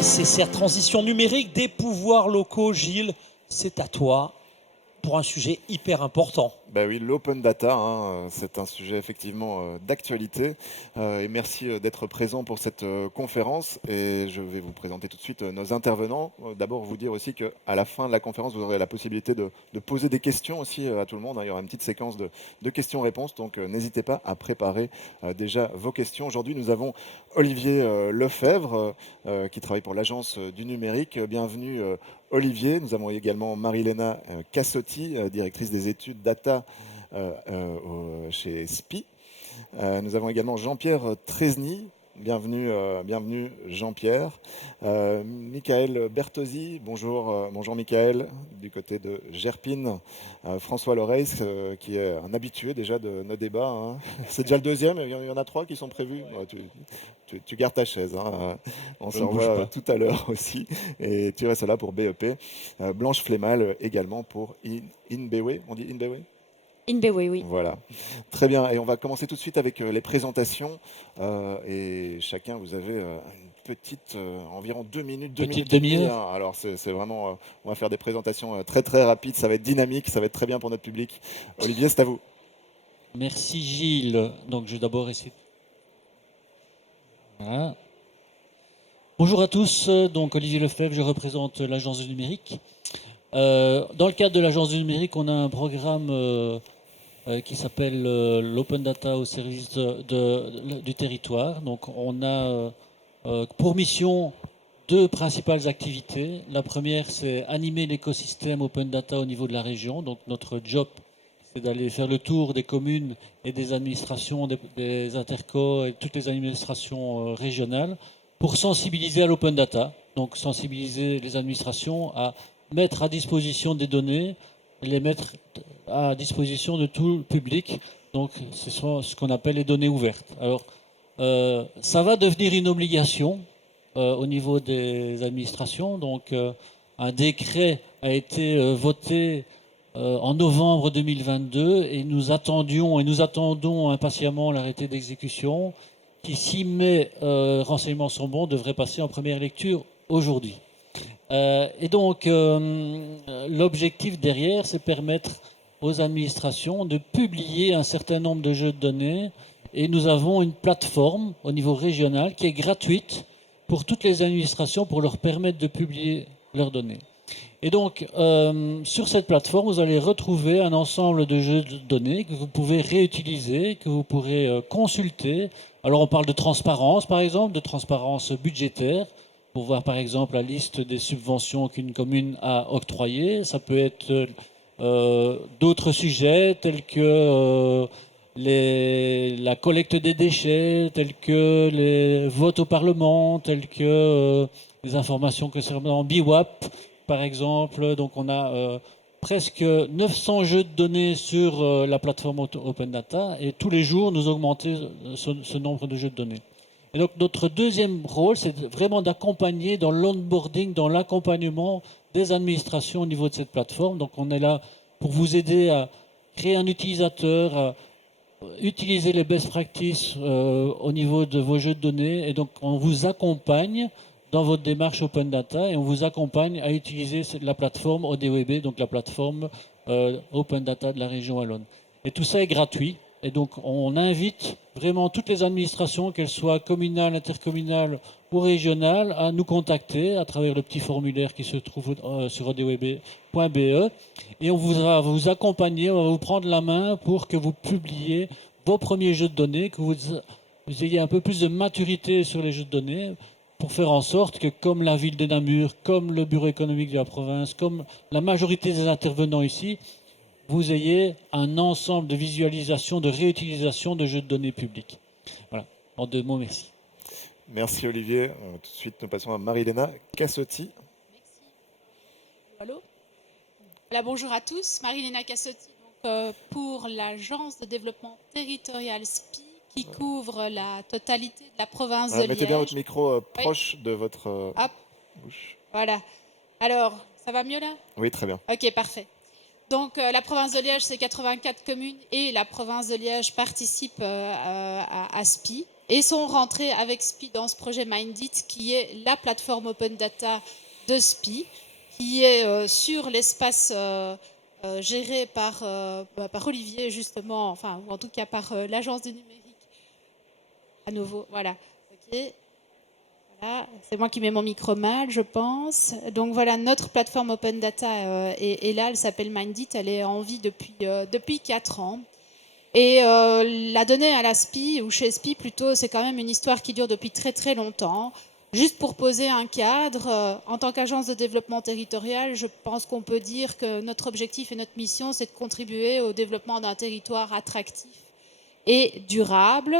nécessaire transition numérique des pouvoirs locaux. Gilles, c'est à toi pour un sujet hyper important. Bah oui, l'open data, c'est un sujet effectivement d'actualité. Et merci d'être présent pour cette conférence. Et je vais vous présenter tout de suite nos intervenants. D'abord, vous dire aussi qu'à la fin de la conférence, vous aurez la possibilité de poser des questions aussi à tout le monde. Il y aura une petite séquence de questions-réponses. Donc, n'hésitez pas à préparer déjà vos questions. Aujourd'hui, nous avons Olivier Lefebvre, qui travaille pour l'Agence du numérique. Bienvenue, Olivier. Nous avons également Marilena Cassotti, directrice des études data chez SPI. Nous avons également Jean-Pierre Tresny. Bienvenue Jean-Pierre. Michael Bertozzi, bonjour Michael, du côté de Gerpine. François Loreys, qui est un habitué déjà de nos débats. C'est déjà le deuxième, il y en a 3 qui sont prévus. Tu gardes ta chaise, on se revoit tout à l'heure aussi. Et tu restes là pour BEP. Blanche Flémal également pour INBW. On dit INBW ? INBW, oui. Voilà, très bien. Et on va commencer tout de suite avec les présentations. Et chacun, vous avez une petite, environ 2 minutes, 2 minutes et demie. Alors c'est vraiment, on va faire des présentations très très rapides. Ça va être dynamique, ça va être très bien pour notre public. Olivier, c'est à vous. Merci Gilles. Donc je vais d'abord essayer. Voilà. Bonjour à tous. Donc Olivier Lefebvre, je représente l'Agence du numérique. Dans le cadre de l'Agence du numérique, on a un programme qui s'appelle l'Open Data au service du territoire. Donc on a pour mission 2 principales activités. La première, c'est animer l'écosystème Open Data au niveau de la région. Donc notre job, c'est d'aller faire le tour des communes et des administrations, des intercos et toutes les administrations régionales pour sensibiliser à l'Open Data. Donc sensibiliser les administrations à mettre à disposition des données, les mettre à disposition de tout le public. Donc, ce sont ce qu'on appelle les données ouvertes. Alors, ça va devenir une obligation au niveau des administrations. Donc, un décret a été voté en novembre 2022 et nous attendons impatiemment l'arrêté d'exécution qui, si mes renseignements sont bons, devrait passer en première lecture aujourd'hui. Et donc, l'objectif derrière, c'est permettre aux administrations de publier un certain nombre de jeux de données. Et nous avons une plateforme au niveau régional qui est gratuite pour toutes les administrations pour leur permettre de publier leurs données. Et donc, sur cette plateforme, vous allez retrouver un ensemble de jeux de données que vous pouvez réutiliser, que vous pourrez consulter. Alors, on parle de transparence, par exemple, de transparence budgétaire, pour voir par exemple la liste des subventions qu'une commune a octroyées. Ça peut être d'autres sujets tels que la collecte des déchets, tels que les votes au Parlement, tels que les informations concernant BIWAP, par exemple. Donc on a presque 900 jeux de données sur la plateforme Open Data et tous les jours nous augmentons ce nombre de jeux de données. Et donc notre deuxième rôle, c'est vraiment d'accompagner dans l'onboarding, dans l'accompagnement des administrations au niveau de cette plateforme. Donc on est là pour vous aider à créer un utilisateur, à utiliser les best practices au niveau de vos jeux de données. Et donc on vous accompagne dans votre démarche Open Data et on vous accompagne à utiliser la plateforme ODWB, donc la plateforme Open Data de la région Wallonne. Et tout ça est gratuit. Et donc, on invite vraiment toutes les administrations, qu'elles soient communales, intercommunales ou régionales, à nous contacter à travers le petit formulaire qui se trouve sur odwb.be. Et on va vous accompagner, on va vous prendre la main pour que vous publiez vos premiers jeux de données, que vous ayez un peu plus de maturité sur les jeux de données, pour faire en sorte que, comme la ville de Namur, comme le bureau économique de la province, comme la majorité des intervenants ici, vous ayez un ensemble de visualisation, de réutilisation de jeux de données publics. Voilà, en 2 mots, merci. Merci Olivier. Tout de suite, nous passons à Marilena Cassotti. Merci. Allô ? Voilà, bonjour à tous. Marilena Cassotti, pour l'Agence de développement territorial SPI, qui couvre la totalité de la province de Liège. Mettez bien votre micro proche de votre bouche. Voilà. Alors, ça va mieux là ? Oui, très bien. Ok, parfait. Donc la province de Liège, c'est 84 communes et la province de Liège participe à SPI. et sont rentrés avec SPI dans ce projet Mindit, qui est la plateforme open data de SPI, qui est sur l'espace géré par Olivier, justement, enfin, ou en tout cas par l'Agence du numérique. À nouveau, voilà. Ok. Voilà. C'est moi qui mets mon micro mal, je pense. Donc voilà, notre plateforme open data est là, elle s'appelle Mindit, elle est en vie depuis 4 ans. Et la donnée à la SPI, ou chez SPI plutôt, c'est quand même une histoire qui dure depuis très très longtemps. Juste pour poser un cadre, en tant qu'agence de développement territorial, je pense qu'on peut dire que notre objectif et notre mission, c'est de contribuer au développement d'un territoire attractif et durable.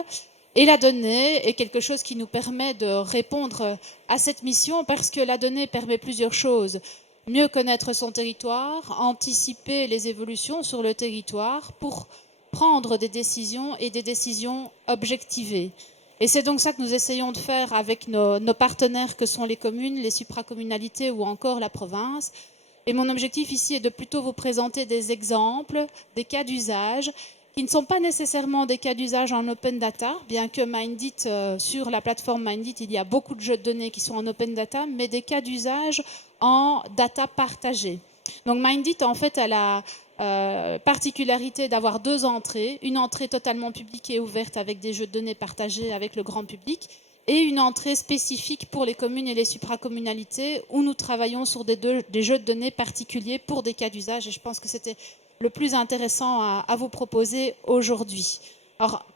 Et la donnée est quelque chose qui nous permet de répondre à cette mission parce que la donnée permet plusieurs choses. Mieux connaître son territoire, anticiper les évolutions sur le territoire pour prendre des décisions et des décisions objectivées. Et c'est donc ça que nous essayons de faire avec nos partenaires que sont les communes, les supracommunalités ou encore la province. Et mon objectif ici est de plutôt vous présenter des exemples, des cas d'usage qui ne sont pas nécessairement des cas d'usage en open data, bien que Mindit, sur la plateforme Mindit, il y a beaucoup de jeux de données qui sont en open data, mais des cas d'usage en data partagée. Donc Mindit, en fait, a la particularité d'avoir 2 entrées, une entrée totalement publique et ouverte avec des jeux de données partagés avec le grand public, et une entrée spécifique pour les communes et les supracommunalités où nous travaillons sur des jeux de données particuliers pour des cas d'usage. Et je pense que c'était le plus intéressant à vous proposer aujourd'hui. Alors,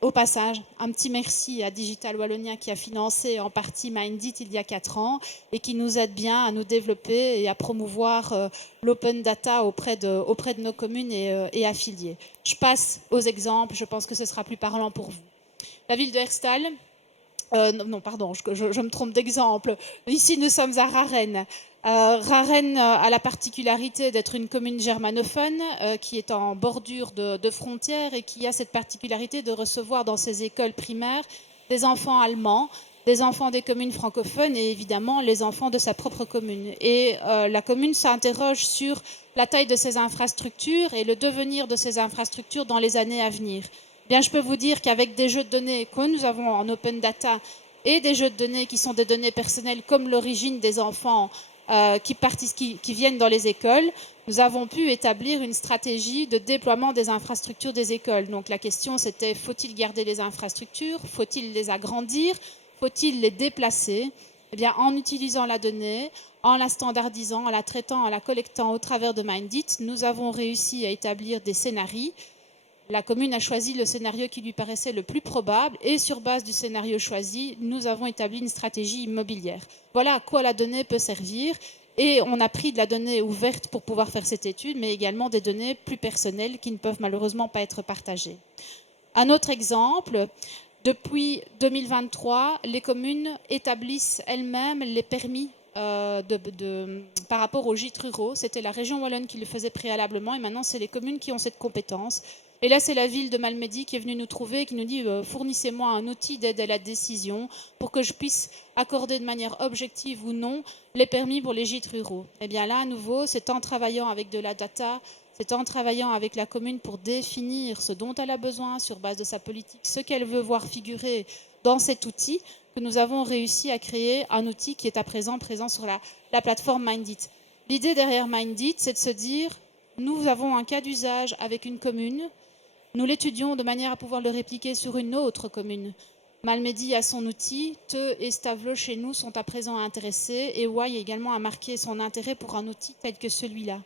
au passage, un petit merci à Digital Wallonia qui a financé en partie Mindit il y a 4 ans et qui nous aide bien à nous développer et à promouvoir l'open data auprès de nos communes et affiliés. Je passe aux exemples, je pense que ce sera plus parlant pour vous. La ville de Herstal. Non, pardon, je me trompe d'exemple. Ici, nous sommes à Rarène. Rarène a la particularité d'être une commune germanophone qui est en bordure de frontières et qui a cette particularité de recevoir dans ses écoles primaires des enfants allemands, des enfants des communes francophones et évidemment les enfants de sa propre commune. Et la commune s'interroge sur la taille de ses infrastructures et le devenir de ces infrastructures dans les années à venir. Bien, je peux vous dire qu'avec des jeux de données que nous avons en open data et des jeux de données qui sont des données personnelles comme l'origine des enfants qui viennent dans les écoles, nous avons pu établir une stratégie de déploiement des infrastructures des écoles. Donc la question c'était, faut-il garder les infrastructures? Faut-il les agrandir? Faut-il les déplacer? Eh bien, en utilisant la donnée, en la standardisant, en la traitant, en la collectant au travers de Mindit, nous avons réussi à établir des scénarios. La commune a choisi le scénario qui lui paraissait le plus probable et sur base du scénario choisi, nous avons établi une stratégie immobilière. Voilà à quoi la donnée peut servir et on a pris de la donnée ouverte pour pouvoir faire cette étude, mais également des données plus personnelles qui ne peuvent malheureusement pas être partagées. Un autre exemple, depuis 2023, les communes établissent elles-mêmes les permis par rapport aux gîtes ruraux. C'était la région wallonne qui le faisait préalablement et maintenant c'est les communes qui ont cette compétence. Et là, c'est la ville de Malmedy qui est venue nous trouver et qui nous dit fournissez-moi un outil d'aide à la décision pour que je puisse accorder de manière objective ou non les permis pour les gîtes ruraux. Et bien là, à nouveau, c'est en travaillant avec de la data, c'est en travaillant avec la commune pour définir ce dont elle a besoin sur base de sa politique, ce qu'elle veut voir figurer dans cet outil, que nous avons réussi à créer un outil qui est à présent présent sur la plateforme Mindit. L'idée derrière Mindit, c'est de se dire, nous avons un cas d'usage avec une commune, nous l'étudions de manière à pouvoir le répliquer sur une autre commune. Malmedy a son outil, Teux et Stavelot chez nous sont à présent intéressés et Wye également a marqué son intérêt pour un outil tel que celui-là.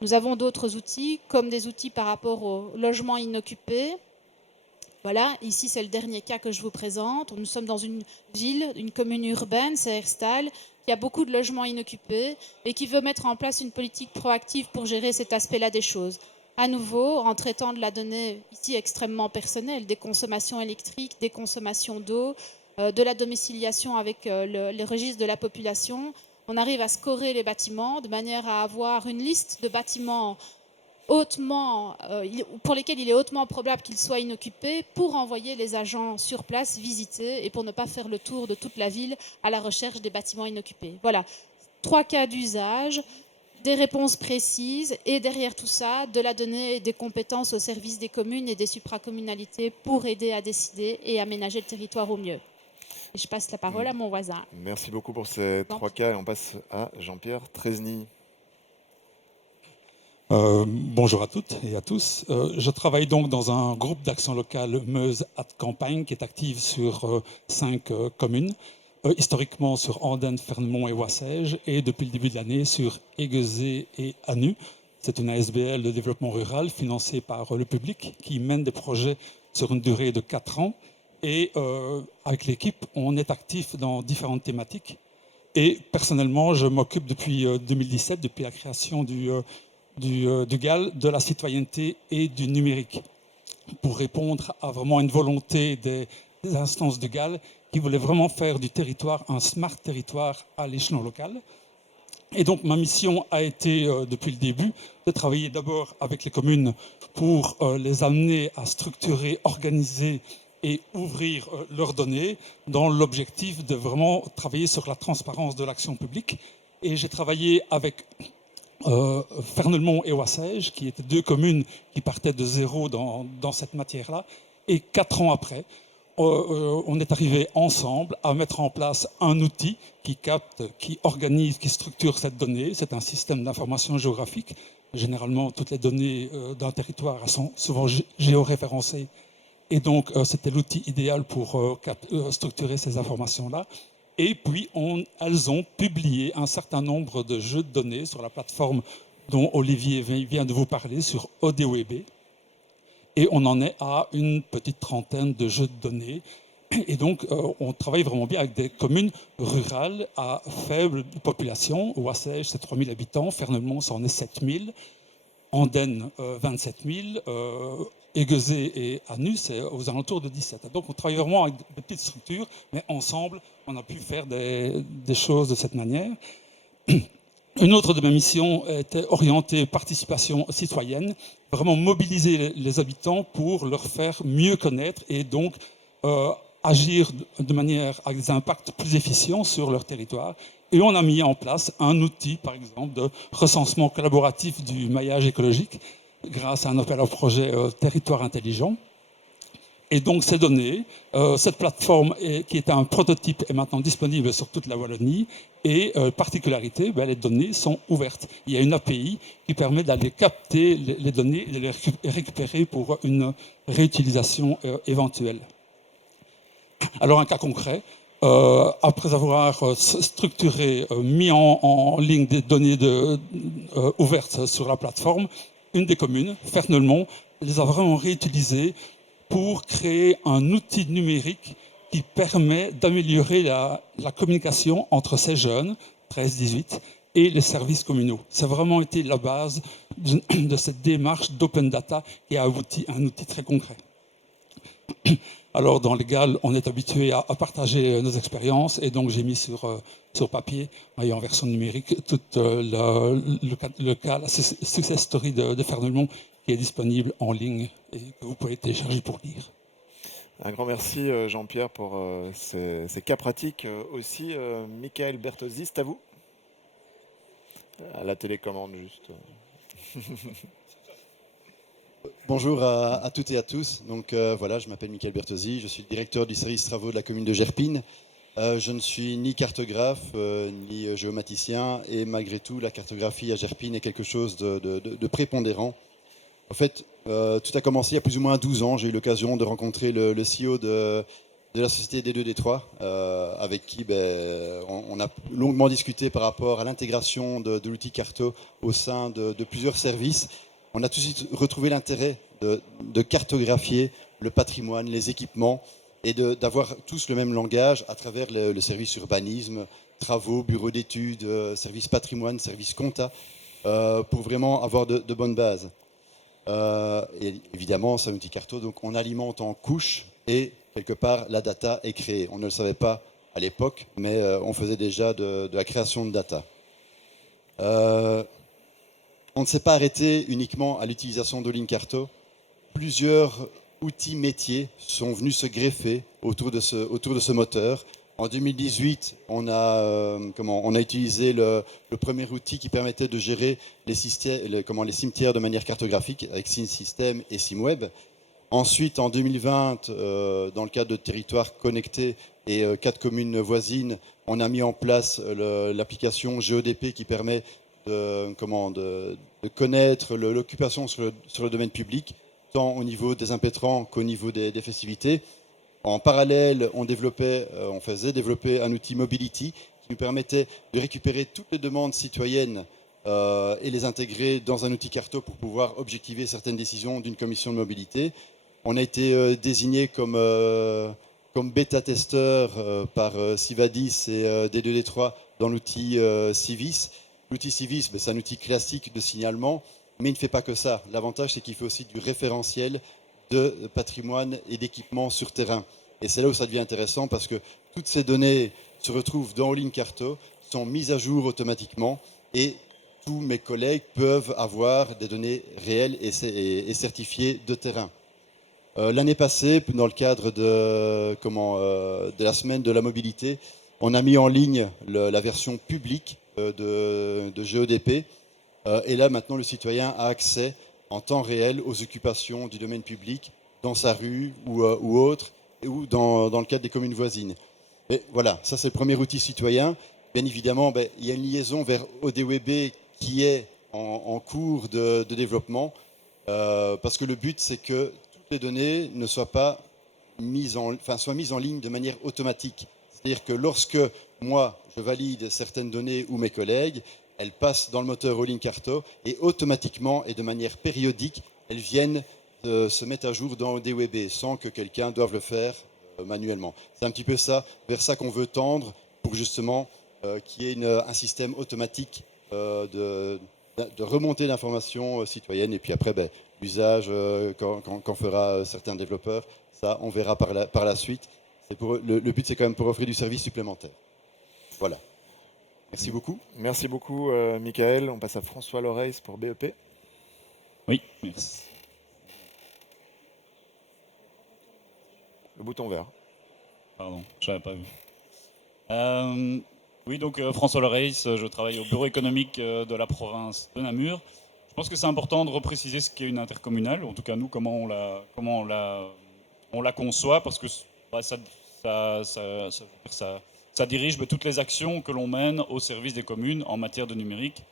Nous avons d'autres outils, comme des outils par rapport au logement inoccupé. Voilà, ici c'est le dernier cas que je vous présente. Nous sommes dans une ville, une commune urbaine, c'est Herstal, qui a beaucoup de logements inoccupés et qui veut mettre en place une politique proactive pour gérer cet aspect-là des choses. À nouveau, en traitant de la donnée ici extrêmement personnelle, des consommations électriques, des consommations d'eau, de la domiciliation avec le registre de la population, on arrive à scorer les bâtiments de manière à avoir une liste de bâtiments pour lesquels il est hautement probable qu'ils soient inoccupés pour envoyer les agents sur place visiter et pour ne pas faire le tour de toute la ville à la recherche des bâtiments inoccupés. Voilà, 3 cas d'usage des réponses précises et derrière tout ça, de la donnée et des compétences au service des communes et des supracommunalités pour aider à décider et aménager le territoire au mieux. Et je passe la parole à mon voisin. Merci beaucoup pour ces 3 cas et on passe à Jean-Pierre Tresny. Bonjour à toutes et à tous. Je travaille donc dans un groupe d'action locale Meuse at Campagne qui est active sur 5 communes, historiquement sur Andenne, Fernemont et Ouassège, et depuis le début de l'année sur Aiguezé et Anu. C'est une ASBL de développement rural financée par le public qui mène des projets sur une durée de 4 ans. Et avec l'équipe, on est actif dans différentes thématiques. Et personnellement, je m'occupe depuis 2017, depuis la création du GAL, de la citoyenneté et du numérique, pour répondre à vraiment une volonté des instances du GAL qui voulaient vraiment faire du territoire un smart territoire à l'échelon local. Et donc ma mission a été, depuis le début, de travailler d'abord avec les communes pour les amener à structurer, organiser et ouvrir leurs données dans l'objectif de vraiment travailler sur la transparence de l'action publique. Et j'ai travaillé avec Fernemont et Ouassège, qui étaient 2 communes qui partaient de zéro dans cette matière-là. Et 4 ans après, on est arrivé ensemble à mettre en place un outil qui capte, qui organise, qui structure cette donnée. C'est un système d'information géographique. Généralement, toutes les données d'un territoire sont souvent géoréférencées. Et donc, c'était l'outil idéal pour structurer ces informations-là. Et puis, elles ont publié un certain nombre de jeux de données sur la plateforme dont Olivier vient de vous parler, sur ODWB. Et on en est à une petite trentaine de jeux de données. Et donc, on travaille vraiment bien avec des communes rurales à faible population. Ouassège, c'est 3000 habitants. Fernemont, ça en est 7000. Andenne, 27 000. Aiguezé et Anu, c'est aux alentours de 17. Donc, on travaille vraiment avec des petites structures, mais ensemble, on a pu faire des choses de cette manière. Une autre de mes missions était orientée participation citoyenne, vraiment mobiliser les habitants pour leur faire mieux connaître et donc agir de manière avec des impacts plus efficients sur leur territoire. Et on a mis en place un outil, par exemple, de recensement collaboratif du maillage écologique grâce à un appel à projet Territoire intelligent. Et donc ces données, cette plateforme qui était un prototype est maintenant disponible sur toute la Wallonie. Et particularité, les données sont ouvertes. Il y a une API qui permet d'aller capter les données et de les récupérer pour une réutilisation éventuelle. Alors un cas concret, après avoir structuré, mis en ligne des données ouvertes sur la plateforme, une des communes, Fernemont, les a vraiment réutilisées pour créer un outil numérique qui permet d'améliorer la communication entre ces jeunes, 13-18, et les services communaux. Ça a vraiment été la base de cette démarche d'open data qui a abouti à un outil très concret. Alors, dans le GAL, on est habitué à partager nos expériences et donc j'ai mis sur papier et en version numérique tout le cas, la success story de Fernemont qui est disponible en ligne et que vous pouvez télécharger pour lire. Un grand merci Jean-Pierre pour ces cas pratiques aussi. Michael Bertozzi, c'est à vous. À la télécommande juste. Bonjour à toutes et à tous. Donc voilà, je m'appelle Michael Bertozzi, je suis le directeur du service travaux de la commune de Gerpine. Je ne suis ni cartographe ni géomaticien et malgré tout la cartographie à Gerpine est quelque chose de prépondérant. En fait, tout a commencé il y a plus ou moins 12 ans. J'ai eu l'occasion de rencontrer le CEO de la société D2D3 avec qui on a longuement discuté par rapport à l'intégration de l'outil Carto au sein de plusieurs services. On a tout de suite retrouvé l'intérêt de cartographier le patrimoine, les équipements et d'avoir tous le même langage à travers le service urbanisme, travaux, bureaux d'études, service patrimoine, service compta, pour vraiment avoir de bonnes bases. Et évidemment, c'est un outil Carto, donc on alimente en couches et quelque part la data est créée. On ne le savait pas à l'époque, mais on faisait déjà de la création de data. On ne s'est pas arrêté uniquement à l'utilisation de Linkarto. Plusieurs outils métiers sont venus se greffer autour de ce moteur. En 2018, on a utilisé le premier outil qui permettait de gérer les cimetières de manière cartographique avec SimSystem et SimWeb. Ensuite, en 2020, dans le cadre de territoires connectés et 4 communes voisines, on a mis en place l'application GeoDP qui permet de connaître l'occupation sur le domaine public, tant au niveau des impétrants qu'au niveau des festivités. En parallèle, on faisait développer un outil Mobility qui nous permettait de récupérer toutes les demandes citoyennes et les intégrer dans un outil Carto pour pouvoir objectiver certaines décisions d'une commission de mobilité. On a été désigné comme bêta-testeur par Civadis et D2D3 dans l'outil Civis. L'outil Civis, c'est un outil classique de signalement, mais il ne fait pas que ça. L'avantage, c'est qu'il fait aussi du référentiel de patrimoine et d'équipement sur terrain. Et c'est là où ça devient intéressant parce que toutes ces données se retrouvent dans All-in Carto, sont mises à jour automatiquement et tous mes collègues peuvent avoir des données réelles et certifiées de terrain. L'année passée, dans le cadre de la semaine de la mobilité, on a mis en ligne la version publique de GeoDP. Et là, maintenant, le citoyen a accès en temps réel aux occupations du domaine public dans sa rue ou autre, ou dans le cadre des communes voisines. Et voilà, ça c'est le premier outil citoyen. Bien évidemment, il y a une liaison vers ODWB qui est en cours de développement, parce que le but c'est que toutes les données ne soient mises en ligne de manière automatique. C'est-à-dire que lorsque moi je valide certaines données ou mes collègues, elles passent dans le moteur All-in Carto et automatiquement et de manière périodique, elles viennent se mettre à jour dans ODWB sans que quelqu'un doive le faire manuellement. C'est un petit peu ça, vers ça qu'on veut tendre pour justement qu'il y ait un système automatique de remontée d'informations citoyennes et puis après l'usage qu'en fera certains développeurs, ça on verra par la suite. Le but c'est quand même pour offrir du service supplémentaire. Voilà. Merci beaucoup. Merci beaucoup, Michael. On passe à François Loreys pour BEP. Oui, merci. Le bouton vert. Pardon, je n'avais pas vu. Oui, donc François Loreys, je travaille au bureau économique de la province de Namur. Je pense que c'est important de repréciser ce qu'est une intercommunale, en tout cas nous, comment on la conçoit, parce que ça dirige toutes les actions que l'on mène au service des communes en matière de numérique,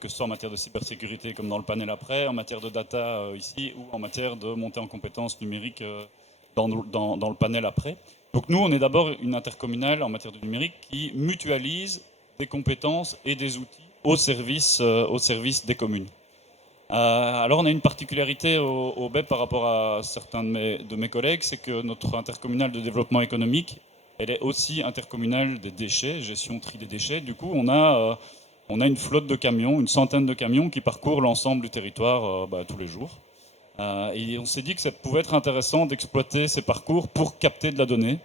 que ce soit en matière de cybersécurité comme dans le panel après, en matière de data ici, ou en matière de montée en compétences numériques dans le panel après. Donc nous, on est d'abord une intercommunale en matière de numérique qui mutualise des compétences et des outils au service des communes. Alors on a une particularité au BEP par rapport à certains de mes collègues, c'est que notre intercommunale de développement économique, elle est aussi intercommunale des déchets, gestion tri des déchets. Du coup, on a une flotte de camions, une centaine de camions qui parcourent l'ensemble du territoire tous les jours. Et on s'est dit que ça pouvait être intéressant d'exploiter ces parcours pour capter de la donnée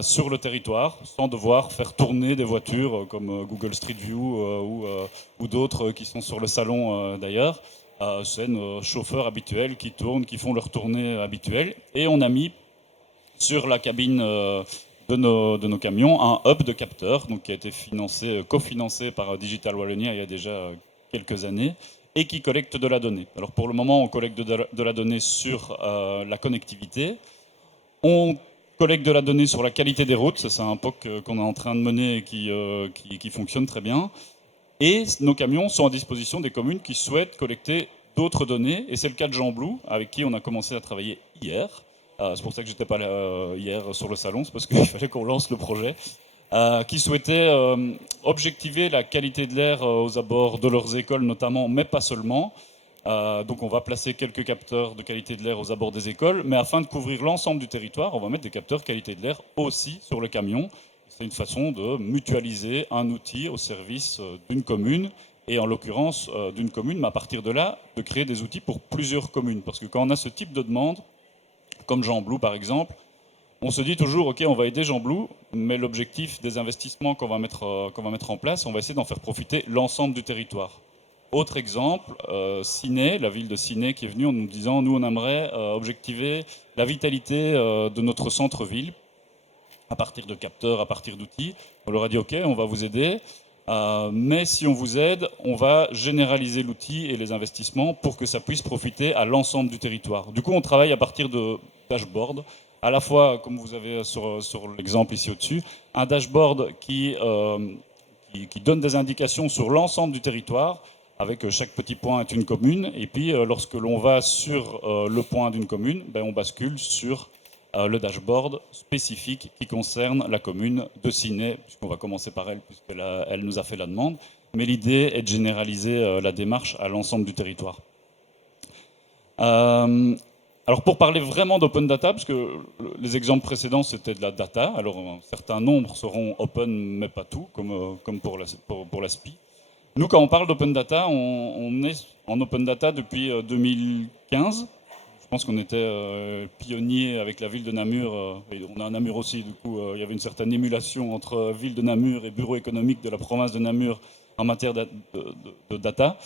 sur le territoire, sans devoir faire tourner des voitures comme Google Street View ou d'autres qui sont sur le salon d'ailleurs. C'est nos chauffeurs habituels qui tournent, qui font leur tournée habituelle. Et on a mis sur la cabine de nos camions un hub de capteurs, donc qui a été cofinancé par Digital Wallonia il y a déjà quelques années, et qui collecte de la donnée. Alors pour le moment, on collecte de la donnée sur la connectivité. On collecte de la donnée sur la qualité des routes. C'est un POC qu'on est en train de mener et qui fonctionne très bien. Et nos camions sont à disposition des communes qui souhaitent collecter d'autres données. Et c'est le cas de Jean Blou, avec qui on a commencé à travailler hier. C'est pour ça que je n'étais pas là hier sur le salon, c'est parce qu'il fallait qu'on lance le projet. Qui souhaitaient objectiver la qualité de l'air aux abords de leurs écoles notamment, mais pas seulement. Donc on va placer quelques capteurs de qualité de l'air aux abords des écoles, mais afin de couvrir l'ensemble du territoire, on va mettre des capteurs qualité de l'air aussi sur le camion. C'est une façon de mutualiser un outil au service d'une commune, et en l'occurrence d'une commune, mais à partir de là, de créer des outils pour plusieurs communes. Parce que quand on a ce type de demande, comme Jean Blou par exemple, on se dit toujours, OK, on va aider Jean Blou, mais l'objectif des investissements qu'on va mettre en place, on va essayer d'en faire profiter l'ensemble du territoire. Autre exemple, Ciné, la ville de Ciné qui est venue en nous disant, nous on aimerait objectiver la vitalité de notre centre-ville. à partir de capteurs, à partir d'outils. On leur a dit OK, on va vous aider, mais si on vous aide, on va généraliser l'outil et les investissements pour que ça puisse profiter à l'ensemble du territoire. Du coup, on travaille à partir de dashboards, à la fois, comme vous avez sur l'exemple ici au-dessus, un dashboard qui donne des indications sur l'ensemble du territoire, avec chaque petit point est une commune, et puis lorsque l'on va sur le point d'une commune, ben, on bascule sur le dashboard spécifique qui concerne la commune de Ciney, puisqu'on va commencer par elle, puisqu'elle nous a fait la demande, mais l'idée est de généraliser la démarche à l'ensemble du territoire. Alors pour parler vraiment d'open data, parce que les exemples précédents c'était de la data, alors certains nombres seront open mais pas tout, comme pour la SPI. Nous quand on parle d'open data, on est en open data depuis 2015. Je pense qu'on était pionnier avec la ville de Namur, et on a un Namur aussi, du coup il y avait une certaine émulation entre ville de Namur et bureau économique de la province de Namur en matière de data.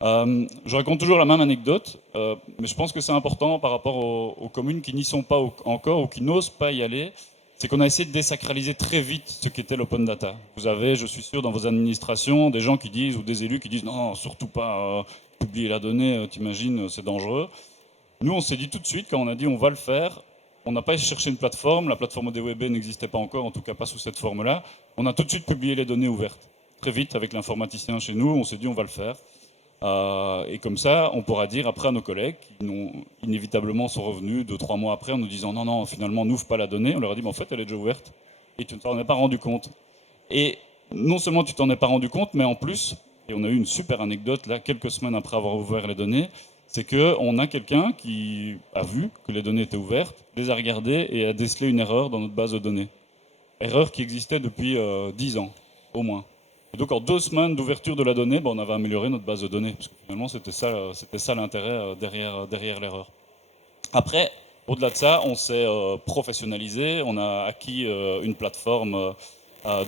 Je raconte toujours la même anecdote, mais je pense que c'est important par rapport aux communes qui n'y sont pas encore ou qui n'osent pas y aller. C'est qu'on a essayé de désacraliser très vite ce qu'était l'open data. Vous avez, je suis sûr, dans vos administrations, des gens qui disent, ou des élus qui disent non, surtout pas publier la donnée, t'imagines, c'est dangereux. Nous, on s'est dit tout de suite, quand on a dit on va le faire, on n'a pas cherché une plateforme, la plateforme ODWB n'existait pas encore, en tout cas pas sous cette forme-là. On a tout de suite publié les données ouvertes. Très vite, avec l'informaticien chez nous, on s'est dit on va le faire. Et comme ça, on pourra dire après à nos collègues qui inévitablement sont revenus 2-3 mois après en nous disant non, finalement, n'ouvre pas la donnée. On leur a dit, mais en fait, elle est déjà ouverte et tu ne t'en es pas rendu compte. Et non seulement tu t'en es pas rendu compte, mais en plus, et on a eu une super anecdote là, quelques semaines après avoir ouvert les données, c'est qu'on a quelqu'un qui a vu que les données étaient ouvertes, les a regardées et a décelé une erreur dans notre base de données. Erreur qui existait depuis 10 ans, au moins. Et donc en 2 semaines d'ouverture de la donnée, on avait amélioré notre base de données, parce que finalement c'était ça l'intérêt derrière l'erreur. Après, au-delà de ça, on s'est professionnalisé, on a acquis une plateforme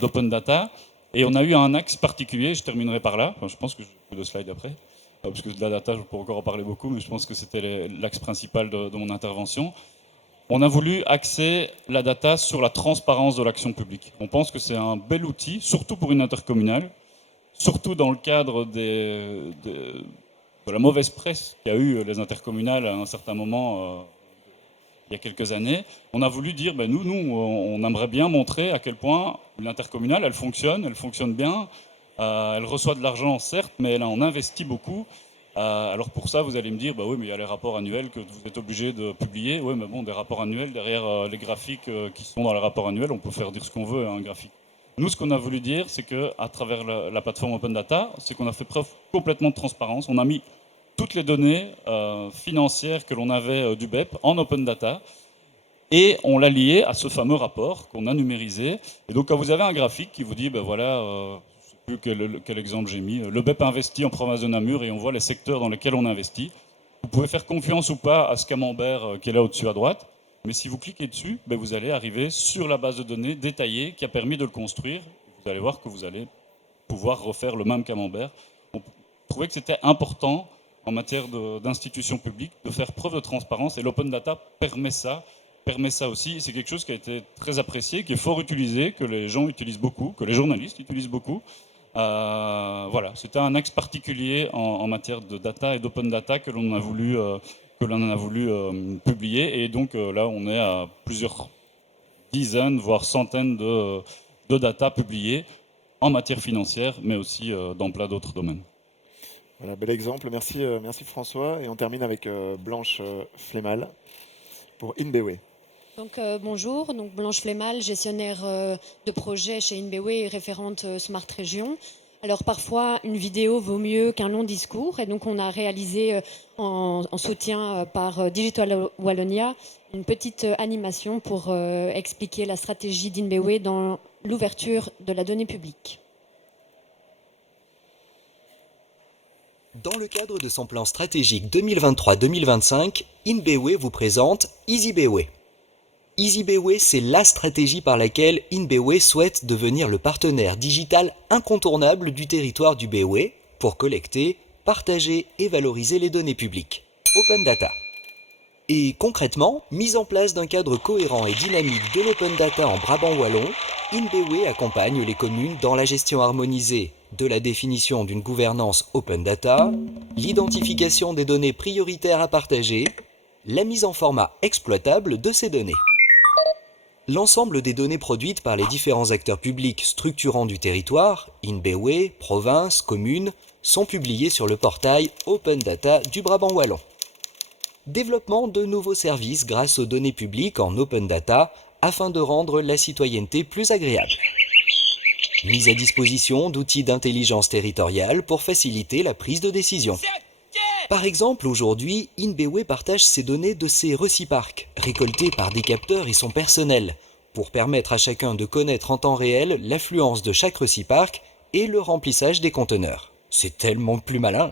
d'open data, et on a eu un axe particulier, je terminerai par là, je pense que j'ai plus de slides après, parce que de la data je peux encore en parler beaucoup, mais je pense que c'était l'axe principal de mon intervention. On a voulu axer la data sur la transparence de l'action publique. On pense que c'est un bel outil, surtout pour une intercommunale, surtout dans le cadre de la mauvaise presse qu'a eu les intercommunales à un certain moment, il y a quelques années. On a voulu dire, nous, on aimerait bien montrer à quel point l'intercommunale, elle fonctionne bien, elle reçoit de l'argent, certes, mais elle en investit beaucoup. Alors pour ça, vous allez me dire, oui, mais il y a les rapports annuels que vous êtes obligé de publier. Oui, mais bon, des rapports annuels, derrière les graphiques qui sont dans les rapports annuels, on peut faire dire ce qu'on veut à un graphique. Nous, ce qu'on a voulu dire, c'est qu'à travers la plateforme Open Data, c'est qu'on a fait preuve complètement de transparence. On a mis toutes les données financières que l'on avait du BEP en Open Data et on l'a lié à ce fameux rapport qu'on a numérisé. Et donc, quand vous avez un graphique qui vous dit, voilà... je ne sais plus quel exemple j'ai mis, le BEP investit en province de Namur et on voit les secteurs dans lesquels on investit. Vous pouvez faire confiance ou pas à ce camembert qui est là au-dessus à droite, mais si vous cliquez dessus, vous allez arriver sur la base de données détaillée qui a permis de le construire. Vous allez voir que vous allez pouvoir refaire le même camembert. On trouvait que c'était important en matière d'institutions publiques de faire preuve de transparence et l'open data permet ça aussi. C'est quelque chose qui a été très apprécié, qui est fort utilisé, que les gens utilisent beaucoup, que les journalistes utilisent beaucoup. Voilà, c'était un axe particulier en matière de data et d'open data que l'on a voulu, publier. Et donc là, on est à plusieurs dizaines, voire centaines de data publiées en matière financière, mais aussi dans plein d'autres domaines. Voilà, bel exemple. Merci François. Et on termine avec Blanche Flémal pour InBeWay. Donc, bonjour, donc Blanche Flémal, gestionnaire de projet chez InBeWay et référente Smart Région. Alors parfois, une vidéo vaut mieux qu'un long discours et donc on a réalisé en soutien par Digital Wallonia une petite animation pour expliquer la stratégie d'InBeWay dans l'ouverture de la donnée publique. Dans le cadre de son plan stratégique 2023-2025, InBeWay vous présente EasyBeWay. EasyBeWay, c'est la stratégie par laquelle InBeWay souhaite devenir le partenaire digital incontournable du territoire du Beoway pour collecter, partager et valoriser les données publiques. Open Data. Et concrètement, mise en place d'un cadre cohérent et dynamique de l'open data en Brabant wallon, InBeWe accompagne les communes dans la gestion harmonisée de la définition d'une gouvernance open data, l'identification des données prioritaires à partager, la mise en format exploitable de ces données. L'ensemble des données produites par les différents acteurs publics structurants du territoire, InBeWe, provinces, communes, sont publiées sur le portail Open Data du Brabant wallon. Développement de nouveaux services grâce aux données publiques en Open Data afin de rendre la citoyenneté plus agréable. Mise à disposition d'outils d'intelligence territoriale pour faciliter la prise de décision. Par exemple, aujourd'hui, InBeWe partage ses données de ses reciparcs, récoltées par des capteurs et son personnel, pour permettre à chacun de connaître en temps réel l'affluence de chaque reciparc et le remplissage des conteneurs. C'est tellement plus malin.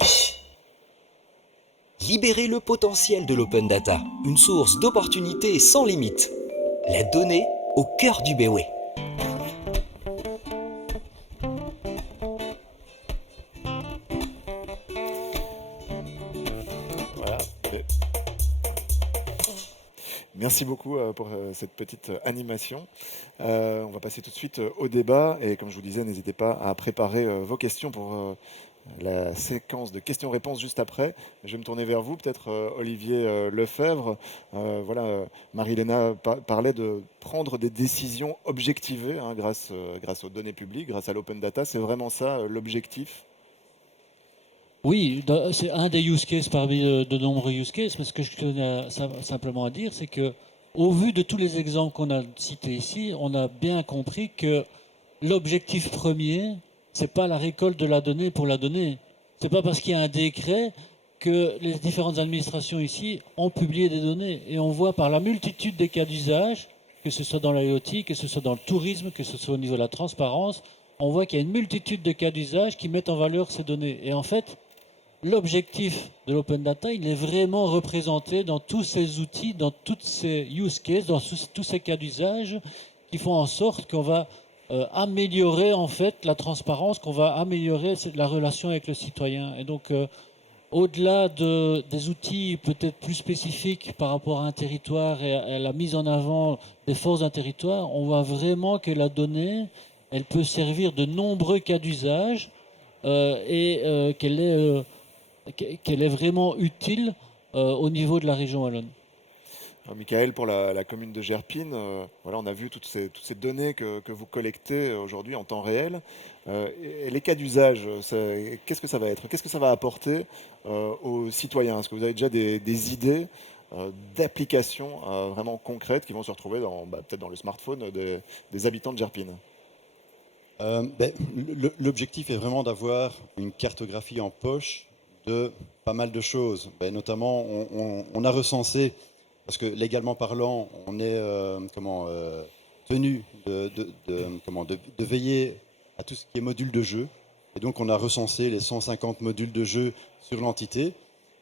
Libérer le potentiel de l'open data, une source d'opportunités sans limite. La donnée au cœur du BW. Voilà. Merci beaucoup pour cette petite animation. On va passer tout de suite au débat et comme je vous disais, n'hésitez pas à préparer vos questions pour la séquence de questions-réponses juste après. Je vais me tourner vers vous, peut-être Olivier Lefebvre. Voilà, Marie-Léna parlait de prendre des décisions objectivées hein, grâce aux données publiques, grâce à l'open data. C'est vraiment ça l'objectif? Oui, c'est un des use cases parmi de nombreux use cases, mais ce que je tenais simplement à dire, c'est que au vu de tous les exemples qu'on a cités ici, on a bien compris que l'objectif premier, c'est pas la récolte de la donnée pour la donnée. C'est pas parce qu'il y a un décret que les différentes administrations ici ont publié des données. Et on voit par la multitude des cas d'usage, que ce soit dans l'IoT, que ce soit dans le tourisme, que ce soit au niveau de la transparence, on voit qu'il y a une multitude de cas d'usage qui mettent en valeur ces données. Et en fait, l'objectif de l'open data, il est vraiment représenté dans tous ces outils, dans toutes ces use cases, dans tous ces cas d'usage qui font en sorte qu'on va améliorer en fait la transparence, qu'on va améliorer la relation avec le citoyen. Et donc, au-delà des outils peut-être plus spécifiques par rapport à un territoire et à la mise en avant des forces d'un territoire, on voit vraiment que la donnée, elle peut servir de nombreux cas d'usage et qu'elle est vraiment utile au niveau de la région wallonne. Alors, Michael, pour la commune de Gerpine, voilà, on a vu toutes ces données que vous collectez aujourd'hui en temps réel. Et les cas d'usage, qu'est-ce que ça va être? Qu'est-ce que ça va apporter aux citoyens? Est-ce que vous avez déjà des idées d'applications vraiment concrètes qui vont se retrouver peut-être dans le smartphone des habitants de Gerpine? L'objectif est vraiment d'avoir une cartographie en poche de pas mal de choses. Notamment, on a recensé, parce que légalement parlant, on est tenu de veiller à tout ce qui est module de jeu. Et donc, on a recensé les 150 modules de jeu sur l'entité,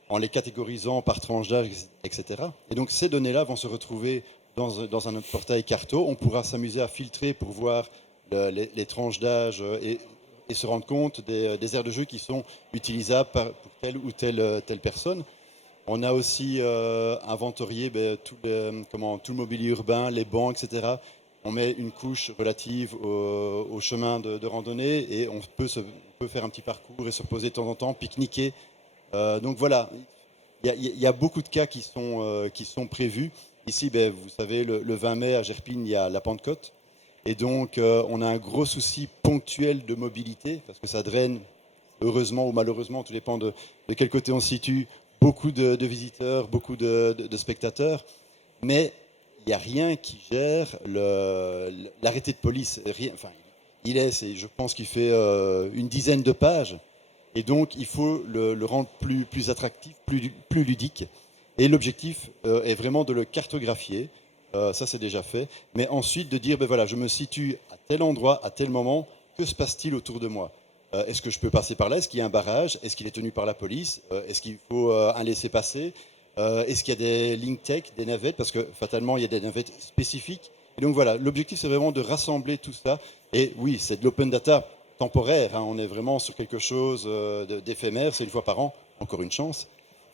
en les catégorisant par tranche d'âge, etc. Et donc, ces données-là vont se retrouver dans un portail Carto. On pourra s'amuser à filtrer pour voir les tranches d'âge et se rendre compte des aires de jeu qui sont utilisables pour telle ou telle personne. On a aussi inventorié tout le mobilier urbain, les bancs, etc. On met une couche relative au chemin de randonnée et on peut faire un petit parcours et se reposer de temps en temps, pique-niquer. Donc voilà, il y a beaucoup de cas qui sont prévus. Ici, vous savez, le 20 mai à Gerpine, il y a la Pentecôte. Et donc, on a un gros souci ponctuel de mobilité, parce que ça draine, heureusement ou malheureusement, tout dépend de quel côté on se situe, beaucoup de visiteurs, beaucoup de spectateurs. Mais il n'y a rien qui gère l'arrêté de police. Je pense qu'il fait une dizaine de pages. Et donc, il faut le rendre plus attractif, plus ludique. Et l'objectif est vraiment de le cartographier. Ça, c'est déjà fait. Mais ensuite, de dire, voilà, je me situe à tel endroit, à tel moment, que se passe-t-il autour de moi? Est-ce que je peux passer par là? Est-ce qu'il y a un barrage? Est-ce qu'il est tenu par la police? Est-ce qu'il faut un laissez-passer? Est-ce qu'il y a des link tech, des navettes? Parce que fatalement, il y a des navettes spécifiques. Et donc voilà, l'objectif, c'est vraiment de rassembler tout ça. Et oui, c'est de l'open data temporaire. On est vraiment sur quelque chose d'éphémère. C'est une fois par an, encore une chance.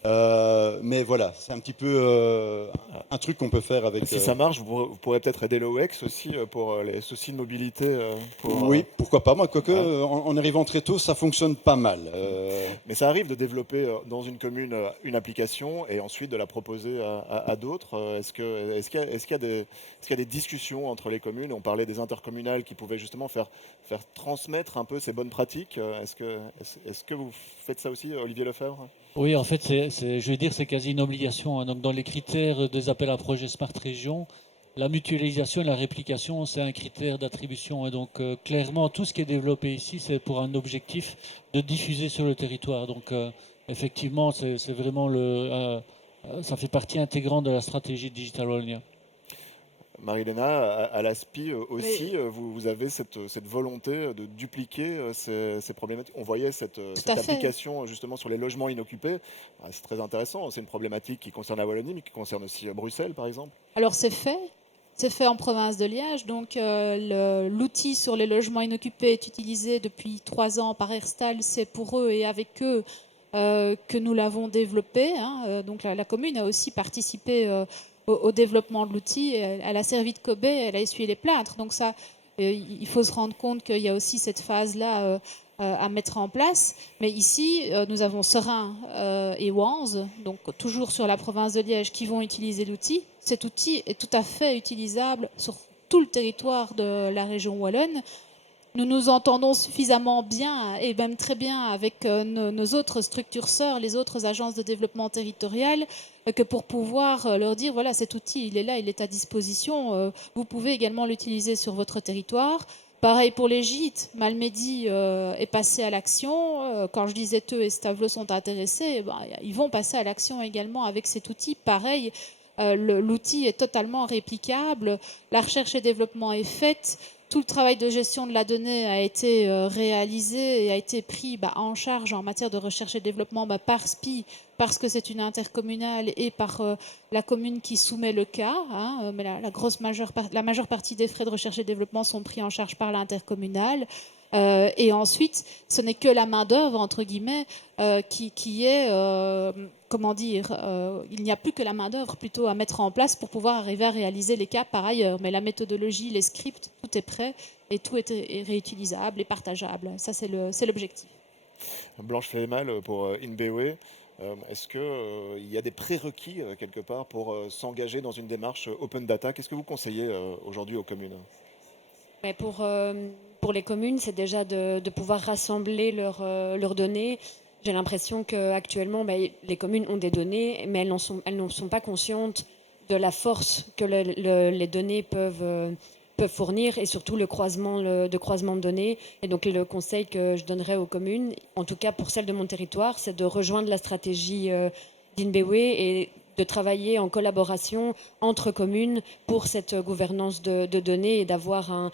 Mais voilà, c'est un petit peu un truc qu'on peut faire avec... Si ça marche, vous pourrez peut-être aider l'OX aussi pour les soucis de mobilité. Oui, pourquoi pas. Moi, quoique, Ouais. en arrivant très tôt, ça fonctionne pas mal. Mais ça arrive de développer dans une commune une application et ensuite de la proposer à d'autres. Est-ce qu'il y a des discussions entre les communes? On parlait des intercommunales qui pouvaient justement faire transmettre un peu ces bonnes pratiques. Est-ce que vous faites ça aussi, Olivier Lefebvre? Oui, en fait, je vais dire, c'est quasi une obligation, hein. Donc, dans les critères des appels à projets Smart Région, la mutualisation et la réplication, c'est un critère d'attribution. Et donc, clairement, tout ce qui est développé ici, c'est pour un objectif de diffuser sur le territoire. Donc, effectivement, c'est vraiment ça fait partie intégrante de la stratégie Digital Wallonia. Marie-Léna, à l'ASPI aussi, vous avez cette volonté de dupliquer ces problématiques. On voyait cette à fait. application justement sur les logements inoccupés. Ah, c'est très intéressant. C'est une problématique qui concerne la Wallonie, mais qui concerne aussi Bruxelles, par exemple. Alors c'est fait. C'est fait en province de Liège. Donc l'outil sur les logements inoccupés est utilisé depuis 3 ans par Herstal. C'est pour eux et avec eux que nous l'avons développé, hein. Donc la commune a aussi participé au développement de l'outil. Elle a servi de Kobe, elle a essuyé les plâtres. Donc ça, il faut se rendre compte qu'il y a aussi cette phase-là à mettre en place. Mais ici, nous avons Serein et Wanze, donc toujours sur la province de Liège, qui vont utiliser l'outil. Cet outil est tout à fait utilisable sur tout le territoire de la région wallonne. Nous nous entendons suffisamment bien et même très bien avec nos autres structures sœurs, les autres agences de développement territorial, que pour pouvoir leur dire, voilà, cet outil, il est là, il est à disposition. Vous pouvez également l'utiliser sur votre territoire. Pareil pour les gîtes, Malmedy est passé à l'action. Quand je disais eux et Stavlo sont intéressés, ils vont passer à l'action également avec cet outil. Pareil, l'outil est totalement réplicable. La recherche et développement est faite. Tout le travail de gestion de la donnée a été réalisé et a été pris en charge en matière de recherche et développement par SPI, parce que c'est une intercommunale, et par la commune qui soumet le cas, hein, mais la majeure partie des frais de recherche et développement sont pris en charge par l'intercommunale. Et ensuite, ce n'est que la main-d'œuvre, entre guillemets, qui est, comment dire, il n'y a plus que la main-d'œuvre plutôt à mettre en place pour pouvoir arriver à réaliser les cas par ailleurs. Mais la méthodologie, les scripts, tout est prêt et tout est réutilisable et partageable. Ça, c'est l'objectif. Blanche Flémal pour InBewe. Est-ce qu'il y a des prérequis quelque part pour s'engager dans une démarche open data? Qu'est-ce que vous conseillez aujourd'hui aux communes? Mais pour les communes, c'est déjà de pouvoir rassembler leurs données. J'ai l'impression qu'actuellement, les communes ont des données, mais elles n'en sont pas conscientes de la force que les données peuvent fournir, et surtout le croisement de données. Et donc le conseil que je donnerais aux communes, en tout cas pour celle de mon territoire, c'est de rejoindre la stratégie d'InBewe et de travailler en collaboration entre communes pour cette gouvernance de données et d'avoir un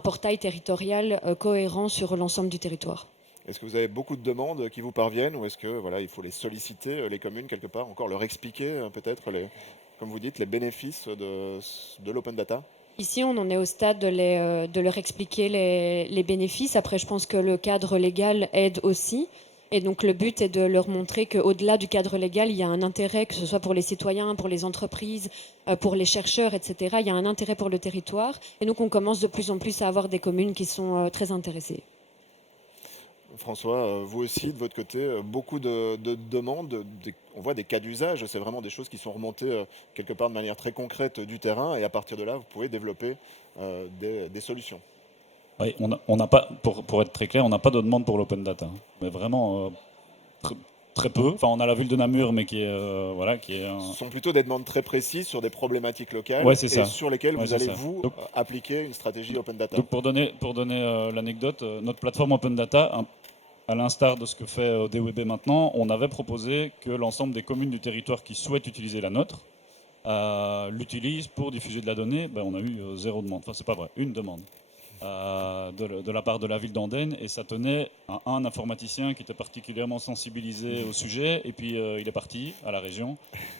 portail territorial cohérent sur l'ensemble du territoire. Est-ce que vous avez beaucoup de demandes qui vous parviennent, ou est-ce que voilà, il faut les solliciter, les communes, quelque part, encore leur expliquer peut-être, comme vous dites, les bénéfices de l'open data? Ici, on en est au stade de leur expliquer les bénéfices. Après, je pense que le cadre légal aide aussi. Et donc, le but est de leur montrer qu'au-delà du cadre légal, il y a un intérêt, que ce soit pour les citoyens, pour les entreprises, pour les chercheurs, etc. Il y a un intérêt pour le territoire. Et donc, on commence de plus en plus à avoir des communes qui sont très intéressées. François, vous aussi, de votre côté, beaucoup de demandes, on voit des cas d'usage, c'est vraiment des choses qui sont remontées quelque part de manière très concrète du terrain, et à partir de là, vous pouvez développer des solutions. Oui, on n'a pas, pour être très clair, on n'a pas de demande pour l'open data, hein. Mais vraiment très peu. Enfin, on a la ville de Namur, mais qui est Ce sont plutôt des demandes très précises sur des problématiques locales, Ouais, c'est et ça. sur lesquelles Ouais, vous c'est allez, ça. vous, Donc- appliquer une stratégie open data. Donc pour donner l'anecdote, notre plateforme Open Data, à l'instar de ce que fait DWB maintenant, on avait proposé que l'ensemble des communes du territoire qui souhaitent utiliser la nôtre l'utilisent pour diffuser de la donnée. On a eu 0 demande. Enfin, c'est pas vrai, une demande de la part de la ville d'Andenne, et ça tenait à un informaticien qui était particulièrement sensibilisé au sujet, et puis il est parti à la région,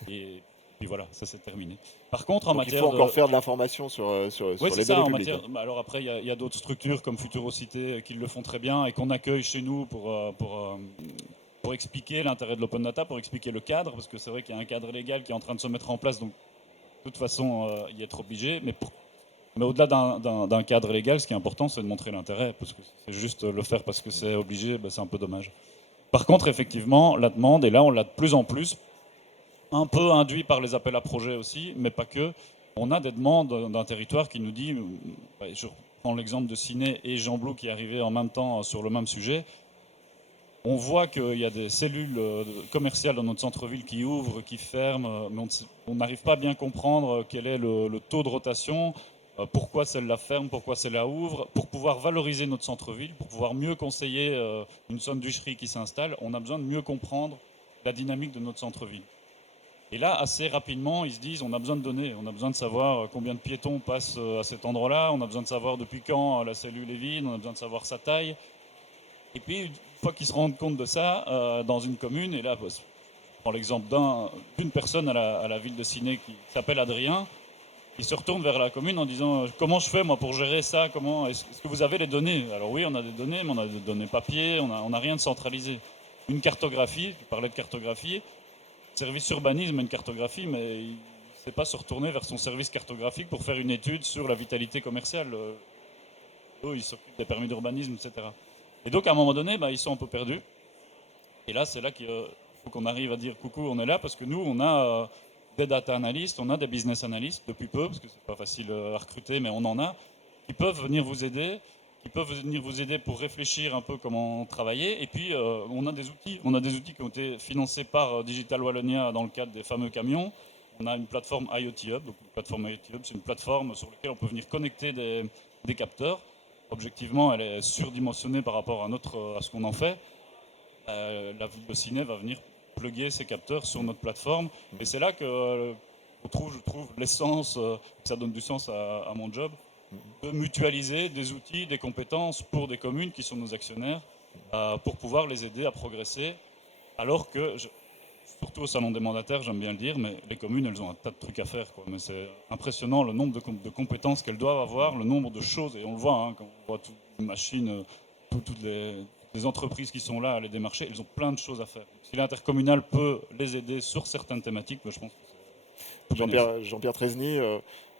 et puis voilà, ça s'est terminé. Par contre, en Donc matière il faut encore faire de l'information sur Oui, les c'est données ça, en publiques. matière. Alors après, il y a d'autres structures comme Futurocité qui le font très bien et qu'on accueille chez nous pour expliquer l'intérêt de l'open data, pour expliquer le cadre, parce que c'est vrai qu'il y a un cadre légal qui est en train de se mettre en place, donc de toute façon, y être obligé. Mais au-delà d'un cadre légal, ce qui est important, c'est de montrer l'intérêt, parce que c'est juste le faire parce que c'est obligé, c'est un peu dommage. Par contre, effectivement, la demande, et là on l'a de plus en plus, un peu induit par les appels à projets aussi, mais pas que. On a des demandes d'un territoire qui nous dit, je prends l'exemple de Ciné et Jean Blou qui est arrivé en même temps sur le même sujet. On voit qu'il y a des cellules commerciales dans notre centre-ville qui ouvrent, qui ferment, mais on n'arrive pas à bien comprendre quel est le taux de rotation, pourquoi celle-là ferme, pourquoi celle-là ouvre. Pour pouvoir valoriser notre centre-ville, pour pouvoir mieux conseiller une sandwicherie qui s'installe, on a besoin de mieux comprendre la dynamique de notre centre-ville. Et là, assez rapidement, ils se disent, on a besoin de données, on a besoin de savoir combien de piétons passent à cet endroit-là, on a besoin de savoir depuis quand la cellule est vide, on a besoin de savoir sa taille. Et puis, une fois qu'ils se rendent compte de ça, dans une commune, et là, je prends l'exemple d'une personne à la ville de Ciné qui s'appelle Adrien, il se retourne vers la commune en disant « Comment je fais, moi, pour gérer ça ? Est-ce que vous avez les données ?» Alors oui, on a des données, mais on a des données papier, on n'a rien de centralisé. Une cartographie, tu parlais de cartographie, le service urbanisme a une cartographie, mais il ne sait pas se retourner vers son service cartographique pour faire une étude sur la vitalité commerciale. Eux, ils s'occupent des permis d'urbanisme, etc. Et donc, à un moment donné, ils sont un peu perdus. Et là, c'est là qu'il faut qu'on arrive à dire « Coucou, on est là » parce que nous, on a des data analystes, on a des business analystes depuis peu, parce que c'est pas facile à recruter, mais on en a, qui peuvent venir vous aider, pour réfléchir un peu comment travailler. Et puis, on a des outils qui ont été financés par Digital Wallonia dans le cadre des fameux camions. On a une plateforme IoT Hub. Donc, une plateforme IoT Hub, c'est une plateforme sur laquelle on peut venir connecter des capteurs. Objectivement, elle est surdimensionnée par rapport à ce qu'on en fait. La ville de Ciné va venir plugger ces capteurs sur notre plateforme. Et c'est là que je trouve l'essence, que ça donne du sens à mon job, de mutualiser des outils, des compétences pour des communes qui sont nos actionnaires, pour pouvoir les aider à progresser. Alors que, surtout au salon des mandataires, j'aime bien le dire, mais les communes, elles ont un tas de trucs à faire, quoi. Mais c'est impressionnant le nombre de compétences qu'elles doivent avoir, le nombre de choses, et on le voit, quand on voit toutes les machines, toutes les entreprises qui sont là à les démarcher, elles ont plein de choses à faire. Si l'intercommunal peut les aider sur certaines thématiques, je pense que c'est... Jean-Pierre Tresny,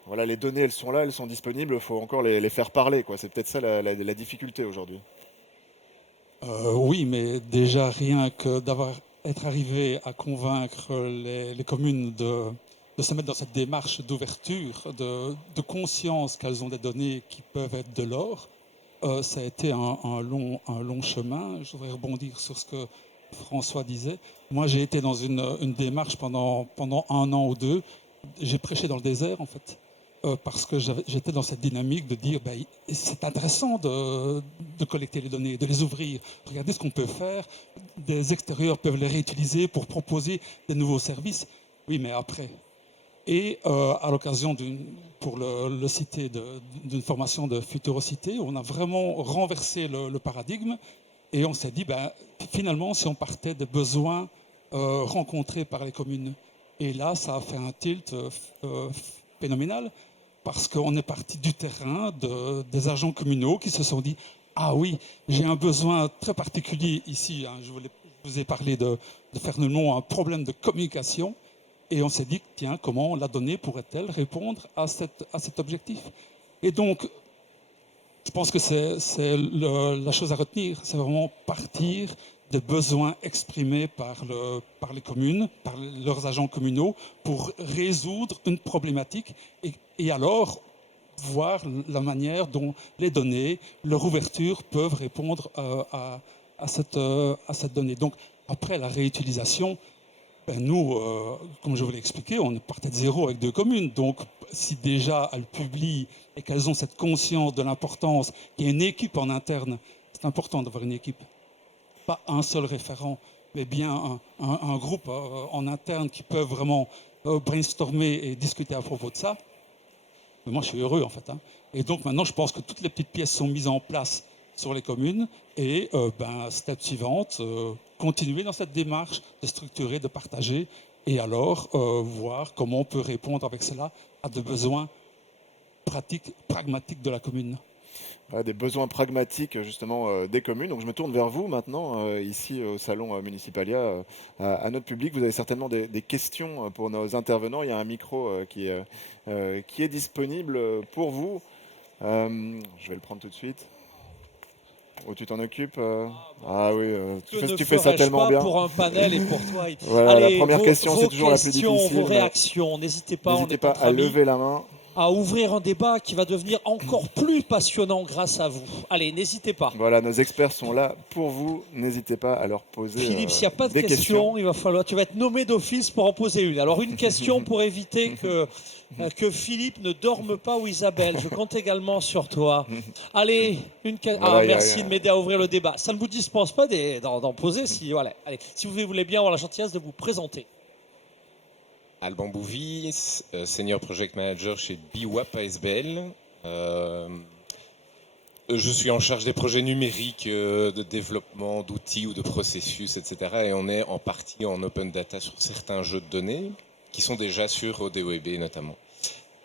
voilà, les données, elles sont là, elles sont disponibles, il faut encore les faire parler, quoi. C'est peut-être ça la difficulté aujourd'hui. Oui, mais déjà rien que d'être arrivé à convaincre les communes de se mettre dans cette démarche d'ouverture, de conscience qu'elles ont des données qui peuvent être de l'or, ça a été un long chemin. Je voudrais rebondir sur ce que François disait. Moi, j'ai été dans une démarche pendant 1 an ou 2. J'ai prêché dans le désert, en fait, parce que j'étais dans cette dynamique de dire c'est intéressant de collecter les données, de les ouvrir. Regardez ce qu'on peut faire. Des extérieurs peuvent les réutiliser pour proposer des nouveaux services. Oui, mais après. Et à l'occasion, pour le citer, d'une formation de Futurocité, on a vraiment renversé le paradigme et on s'est dit, finalement, si on partait des besoins rencontrés par les communes. Et là, ça a fait un tilt phénoménal parce qu'on est parti du terrain, des agents communaux qui se sont dit, ah oui, j'ai un besoin très particulier ici. Je vous ai parlé de Fernemont, un problème de communication. Et on s'est dit, tiens, comment la donnée pourrait-elle répondre à cet objectif? Et donc, je pense que c'est la chose à retenir, c'est vraiment partir des besoins exprimés par les communes, par leurs agents communaux, pour résoudre une problématique et alors voir la manière dont les données, leur ouverture peuvent répondre à cette donnée. Donc, après la réutilisation, nous, comme je vous l'ai expliqué, on partait de zéro avec 2 communes. Donc, si déjà elles publient et qu'elles ont cette conscience de l'importance qu'il y ait une équipe en interne, c'est important d'avoir une équipe. Pas un seul référent, mais bien un groupe en interne qui peuvent vraiment brainstormer et discuter à propos de ça. Mais moi, je suis heureux, en fait. Et donc, maintenant, je pense que toutes les petites pièces sont mises en place sur les communes et step suivante, continuer dans cette démarche de structurer, de partager et alors voir comment on peut répondre avec cela à des besoins pratiques, pragmatiques de la commune. voilà, des besoins pragmatiques justement des communes. Donc je me tourne vers vous maintenant, ici au salon Municipalia, à notre public. Vous avez certainement des questions pour nos intervenants. Il y a un micro qui est disponible pour vous. Je vais le prendre tout de suite. Oh, tu t'en occupes Ah oui, tu fais ça tellement pas bien. pour un panel et pour toi. Voilà, Allez, la première question, c'est toujours la plus questions, difficile. vos mais réactions, n'hésitez pas, on N'hésitez est pas entre à amis, lever la main. à ouvrir un débat qui va devenir encore plus passionnant grâce à vous. Allez, n'hésitez pas. Voilà, nos experts sont là pour vous. N'hésitez pas à leur poser Philippe, s'il n'y a pas de des questions, tu vas être nommé d'office pour en poser une. Alors, une question pour éviter que Philippe ne dorme pas ou Isabelle. Je compte également sur toi. Allez, une question. Voilà, merci de m'aider à ouvrir le débat. Ça ne vous dispense pas d'en poser. Voilà. Allez, si vous voulez bien avoir la gentillesse de vous présenter. Alban Bouvy, Senior Project Manager chez BWAP ASBL. Je suis en charge des projets numériques de développement d'outils ou de processus, etc. Et on est en partie en open data sur certains jeux de données qui sont déjà sur ODWB notamment.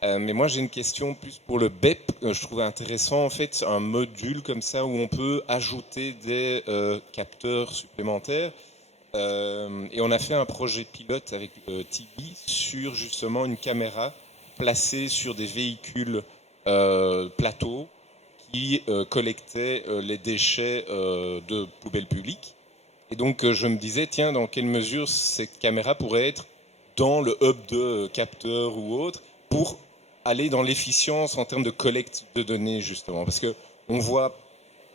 Mais moi j'ai une question plus pour le BEP. Je trouvais intéressant en fait un module comme ça où on peut ajouter des capteurs supplémentaires. Et on a fait un projet pilote avec Tibi sur justement une caméra placée sur des véhicules plateaux qui collectaient les déchets de poubelles publiques. Et donc je me disais, tiens, dans quelle mesure cette caméra pourrait être dans le hub de capteurs ou autre pour aller dans l'efficience en termes de collecte de données justement. Parce qu'on voit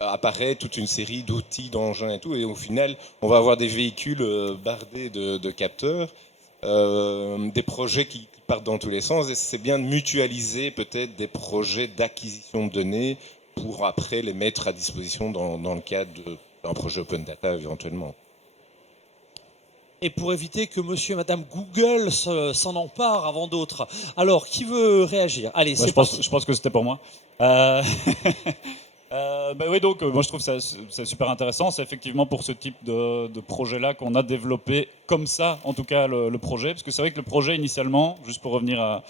apparaît toute une série d'outils, d'engins et tout, et au final, on va avoir des véhicules bardés de capteurs, des projets qui partent dans tous les sens, et c'est bien de mutualiser peut-être des projets d'acquisition de données pour après les mettre à disposition dans le cadre d'un projet open data éventuellement. Et pour éviter que monsieur et madame Google s'en emparent avant d'autres. Alors, qui veut réagir? Allez, c'est parti. Je pense que c'était pour moi. Oui, donc moi je trouve ça c'est super intéressant. C'est effectivement pour ce type de projet-là qu'on a développé comme ça, en tout cas le projet. Parce que c'est vrai que le projet initialement, juste pour revenir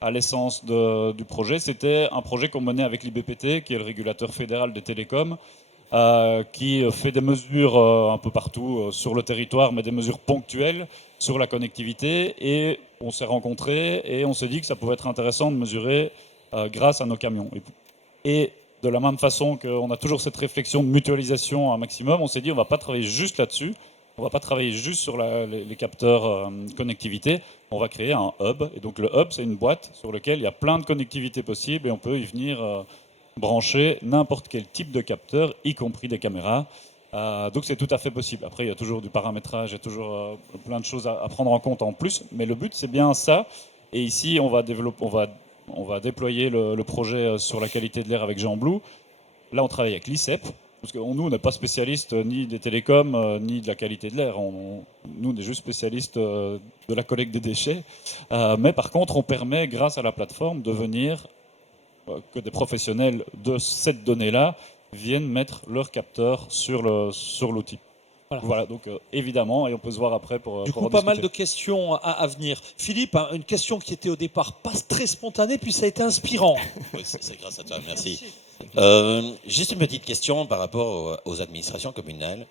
à l'essence du projet, c'était un projet qu'on menait avec l'IBPT, qui est le régulateur fédéral des télécoms, qui fait des mesures un peu partout sur le territoire, mais des mesures ponctuelles sur la connectivité. Et on s'est rencontrés et on s'est dit que ça pouvait être intéressant de mesurer grâce à nos camions. Et de la même façon qu'on a toujours cette réflexion de mutualisation un maximum, on s'est dit on ne va pas travailler juste là-dessus, on ne va pas travailler juste sur les capteurs connectivité, on va créer un hub. Et donc le hub, c'est une boîte sur laquelle il y a plein de connectivités possibles et on peut y venir brancher n'importe quel type de capteur, y compris des caméras. Donc c'est tout à fait possible. Après, il y a toujours du paramétrage, il y a toujours plein de choses à prendre en compte en plus, mais le but, c'est bien ça. Et ici, on va déployer le projet sur la qualité de l'air avec Jean Blou. Là, on travaille avec l'ICEP, parce que nous, on n'est pas spécialiste ni des télécoms, ni de la qualité de l'air. Nous, on est juste spécialiste de la collecte des déchets. Mais par contre, on permet, grâce à la plateforme, de venir, que des professionnels de cette donnée-là viennent mettre leur capteur sur l'outil. Voilà, donc évidemment, et on peut se voir après pour Du coup, pas mal de questions à venir. Philippe, une question qui était au départ pas très spontanée, puis ça a été inspirant. Oui, c'est grâce à toi, merci. Juste une petite question par rapport aux administrations communales.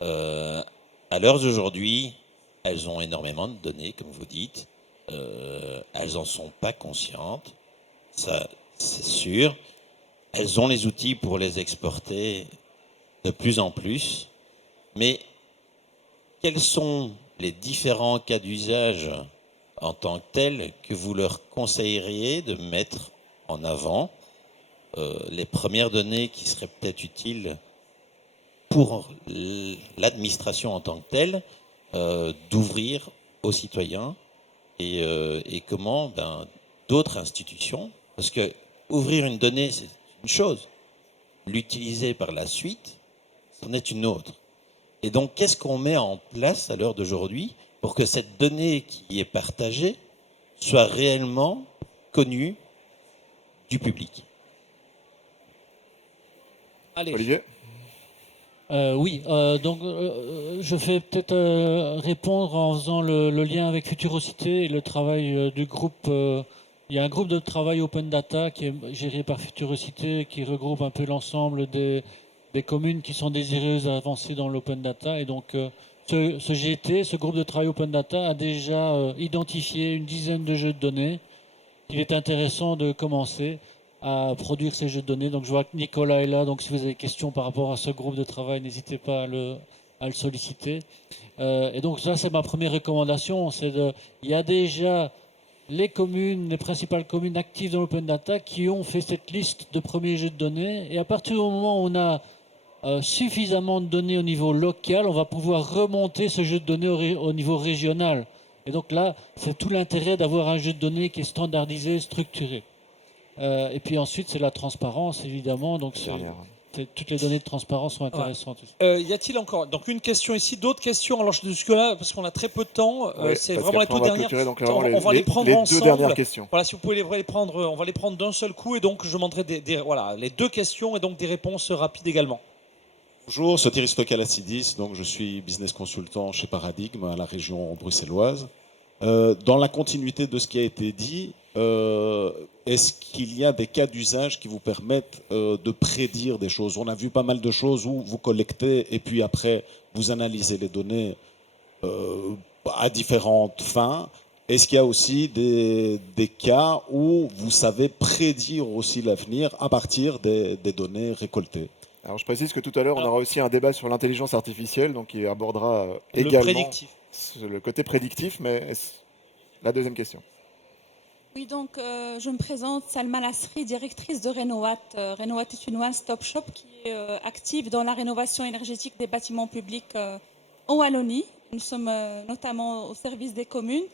À l'heure d'aujourd'hui, elles ont énormément de données, comme vous dites. Elles n'en sont pas conscientes, ça c'est sûr. Elles ont les outils pour les exporter de plus en plus. Mais quels sont les différents cas d'usage en tant que tels que vous leur conseilleriez de mettre en avant, les premières données qui seraient peut-être utiles pour l'administration en tant que telle, d'ouvrir aux citoyens et comment d'autres institutions, parce que ouvrir une donnée c'est une chose, l'utiliser par la suite, c'en est une autre. Et donc, qu'est-ce qu'on met en place à l'heure d'aujourd'hui pour que cette donnée qui est partagée soit réellement connue du public? Allez. Olivier? Oui, donc je vais peut-être répondre en faisant le lien avec Futurosité et le travail du groupe il y a un groupe de travail Open Data qui est géré par Futurosité, qui regroupe un peu l'ensemble des communes qui sont désireuses d'avancer dans l'Open Data. Et donc, ce GT, ce groupe de travail Open Data, a déjà identifié une dizaine de jeux de données. Il est intéressant de commencer à produire ces jeux de données. Donc, je vois que Nicolas est là. Donc, si vous avez des questions par rapport à ce groupe de travail, n'hésitez pas à le solliciter. Et donc, ça, c'est ma première recommandation. Il y a déjà les communes, les principales communes actives dans l'Open Data qui ont fait cette liste de premiers jeux de données. Et à partir du moment où on a suffisamment de données au niveau local, on va pouvoir remonter ce jeu de données au niveau régional. Et donc là, c'est tout l'intérêt d'avoir un jeu de données qui est standardisé, structuré. Et puis ensuite, c'est la transparence, évidemment. Donc toutes les données de transparence sont intéressantes. Y a-t-il encore donc une question ici, d'autres questions? Alors jusque-là, parce qu'on a très peu de temps, c'est vraiment les toutes dernières. On va les prendre ensemble. Deux dernières questions. Voilà, si vous pouvez les prendre, on va les prendre d'un seul coup. Et donc, je demanderai voilà, les deux questions et donc des réponses rapides également. Bonjour, Sotiris Tokalasidis, donc je suis business consultant chez Paradigme à la région bruxelloise. Dans la continuité de ce qui a été dit, est-ce qu'il y a des cas d'usage qui vous permettent de prédire des choses? On a vu pas mal de choses où vous collectez et puis après vous analysez les données à différentes fins. Est-ce qu'il y a aussi des cas où vous savez prédire aussi l'avenir à partir des données récoltées? Alors je précise que tout à l'heure, on aura aussi un débat sur l'intelligence artificielle, donc il abordera également le côté prédictif, mais la deuxième question. Oui, donc je me présente, Salma Lasri, directrice de Renovat. Renovat est une one-stop shop qui est active dans la rénovation énergétique des bâtiments publics en Wallonie. Nous sommes notamment au service des communes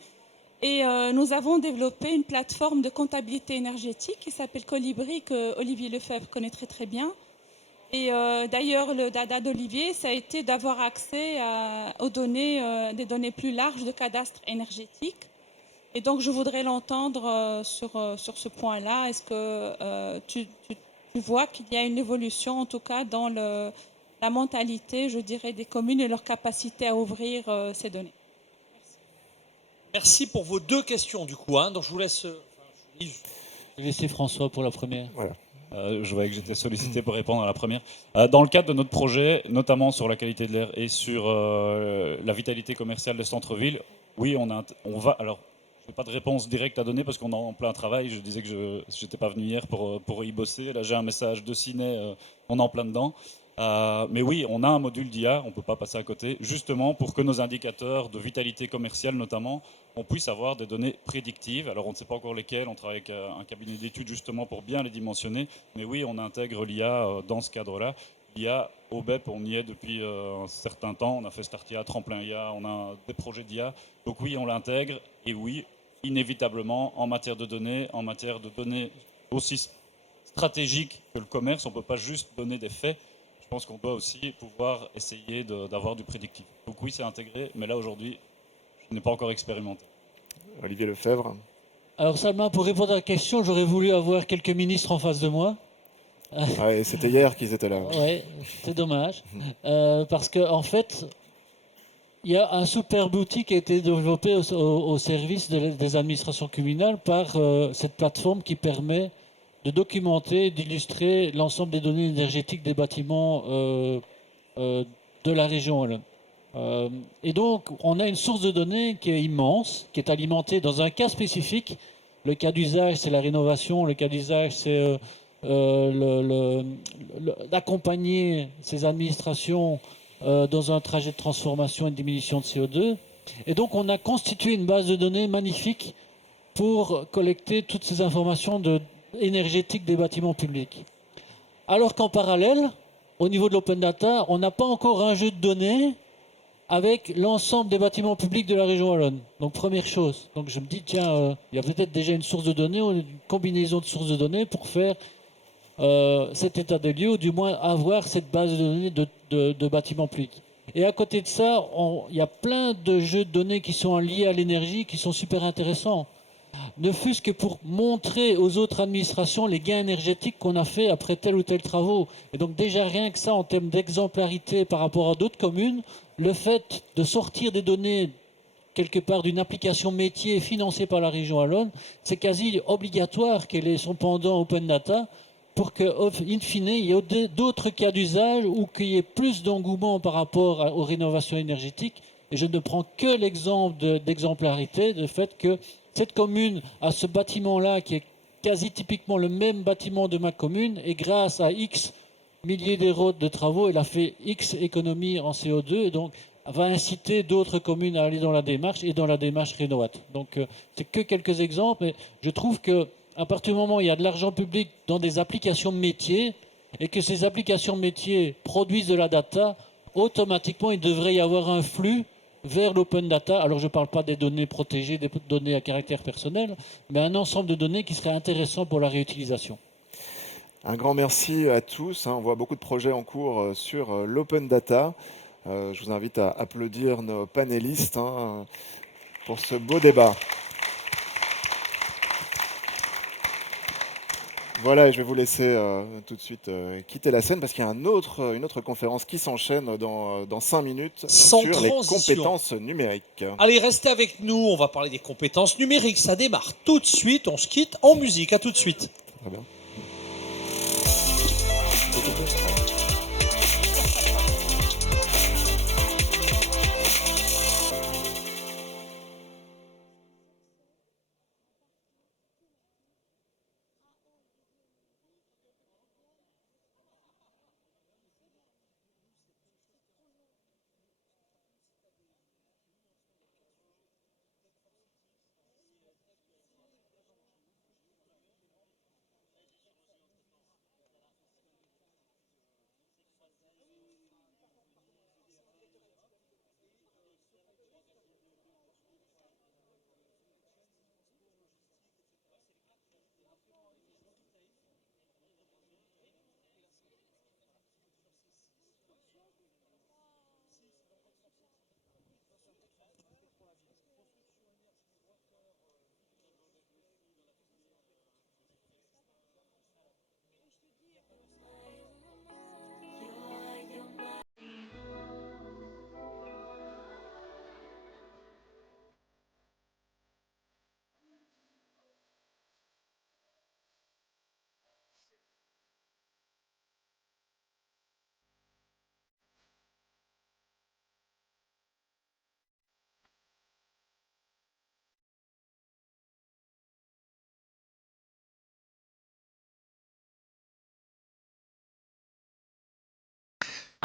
et nous avons développé une plateforme de comptabilité énergétique qui s'appelle Colibri, que Olivier Lefebvre connaît très très bien. Et d'ailleurs, le dada d'Olivier, ça a été d'avoir accès aux données, des données plus larges de cadastre énergétique. Et donc, je voudrais l'entendre sur ce point-là. Est-ce que tu vois qu'il y a une évolution, en tout cas, dans la mentalité, je dirais, des communes et leur capacité à ouvrir ces données? Merci pour vos deux questions, du coup. Donc, je vous laisse... Je vais laisser François pour la première. Voilà. Je voyais que j'étais sollicité pour répondre à la première. Dans le cadre de notre projet, notamment sur la qualité de l'air et sur la vitalité commerciale des centres-villes, oui, on va... Alors, je n'ai pas de réponse directe à donner parce qu'on est en plein travail. Je disais que je n'étais pas venu hier pour y bosser. Là, j'ai un message de Ciné, on est en plein dedans. Mais oui, on a un module d'IA, on ne peut pas passer à côté, justement pour que nos indicateurs de vitalité commerciale notamment, on puisse avoir des données prédictives. Alors on ne sait pas encore lesquelles, on travaille avec un cabinet d'études justement pour bien les dimensionner, mais oui, on intègre l'IA dans ce cadre-là. L'IA, au BEP, on y est depuis un certain temps, on a fait Startia, Tremplin IA, on a des projets d'IA, donc oui, on l'intègre, et oui, inévitablement, en matière de données aussi stratégiques que le commerce, on ne peut pas juste donner des faits. Je pense qu'on doit aussi pouvoir essayer d'avoir du prédictif. Donc oui, c'est intégré, mais là aujourd'hui, je n'ai pas encore expérimenté. Olivier Lefebvre. Alors Salma, pour répondre à la question, j'aurais voulu avoir quelques ministres en face de moi. Ouais, c'était hier qu'ils étaient là. Ouais, c'est dommage. Parce qu'en fait, il y a un super outil qui a été développé au service des administrations communales par cette plateforme qui permet de documenter, d'illustrer l'ensemble des données énergétiques des bâtiments de la région. Et donc, on a une source de données qui est immense, qui est alimentée dans un cas spécifique. Le cas d'usage, c'est la rénovation. Le cas d'usage, c'est d'accompagner ces administrations dans un trajet de transformation et de diminution de CO2. Et donc, on a constitué une base de données magnifique pour collecter toutes ces informations énergétiques des bâtiments publics. Alors qu'en parallèle, au niveau de l'open data, on n'a pas encore un jeu de données avec l'ensemble des bâtiments publics de la région wallonne. Donc première chose. Donc je me dis, tiens, il y a peut-être déjà une source de données ou une combinaison de sources de données pour faire cet état des lieux, ou du moins avoir cette base de données de bâtiments publics. Et à côté de ça, il y a plein de jeux de données qui sont liés à l'énergie, qui sont super intéressants. Ne fût-ce que pour montrer aux autres administrations les gains énergétiques qu'on a fait après tel ou tel travaux. Et donc déjà rien que ça, en termes d'exemplarité par rapport à d'autres communes, le fait de sortir des données quelque part d'une application métier financée par la région Wallonne, c'est quasi obligatoire qu'elle ait son pendant Open Data pour que, in fine, il y ait d'autres cas d'usage ou qu'il y ait plus d'engouement par rapport aux rénovations énergétiques. Et je ne prends que l'exemple d'exemplarité, du fait que cette commune a ce bâtiment-là qui est quasi typiquement le même bâtiment de ma commune, et grâce à X milliers d'euros de travaux, elle a fait X économies en CO2, et donc va inciter d'autres communes à aller dans la démarche, et dans la démarche Renovat. Donc c'est que quelques exemples, mais je trouve que à partir du moment où il y a de l'argent public dans des applications métiers, et que ces applications métiers produisent de la data, automatiquement il devrait y avoir un flux vers l'open data. Alors je ne parle pas des données protégées, des données à caractère personnel, mais un ensemble de données qui serait intéressant pour la réutilisation. Un grand merci à tous. On voit beaucoup de projets en cours sur l'open data. Je vous invite à applaudir nos panélistes pour ce beau débat. Voilà, et je vais vous laisser tout de suite quitter la scène parce qu'il y a une autre conférence qui s'enchaîne dans 5 minutes Sans sur les transition. compétences numériques. Allez, restez avec nous, on va parler des compétences numériques. Ça démarre tout de suite, on se quitte en musique. À tout de suite. Très bien.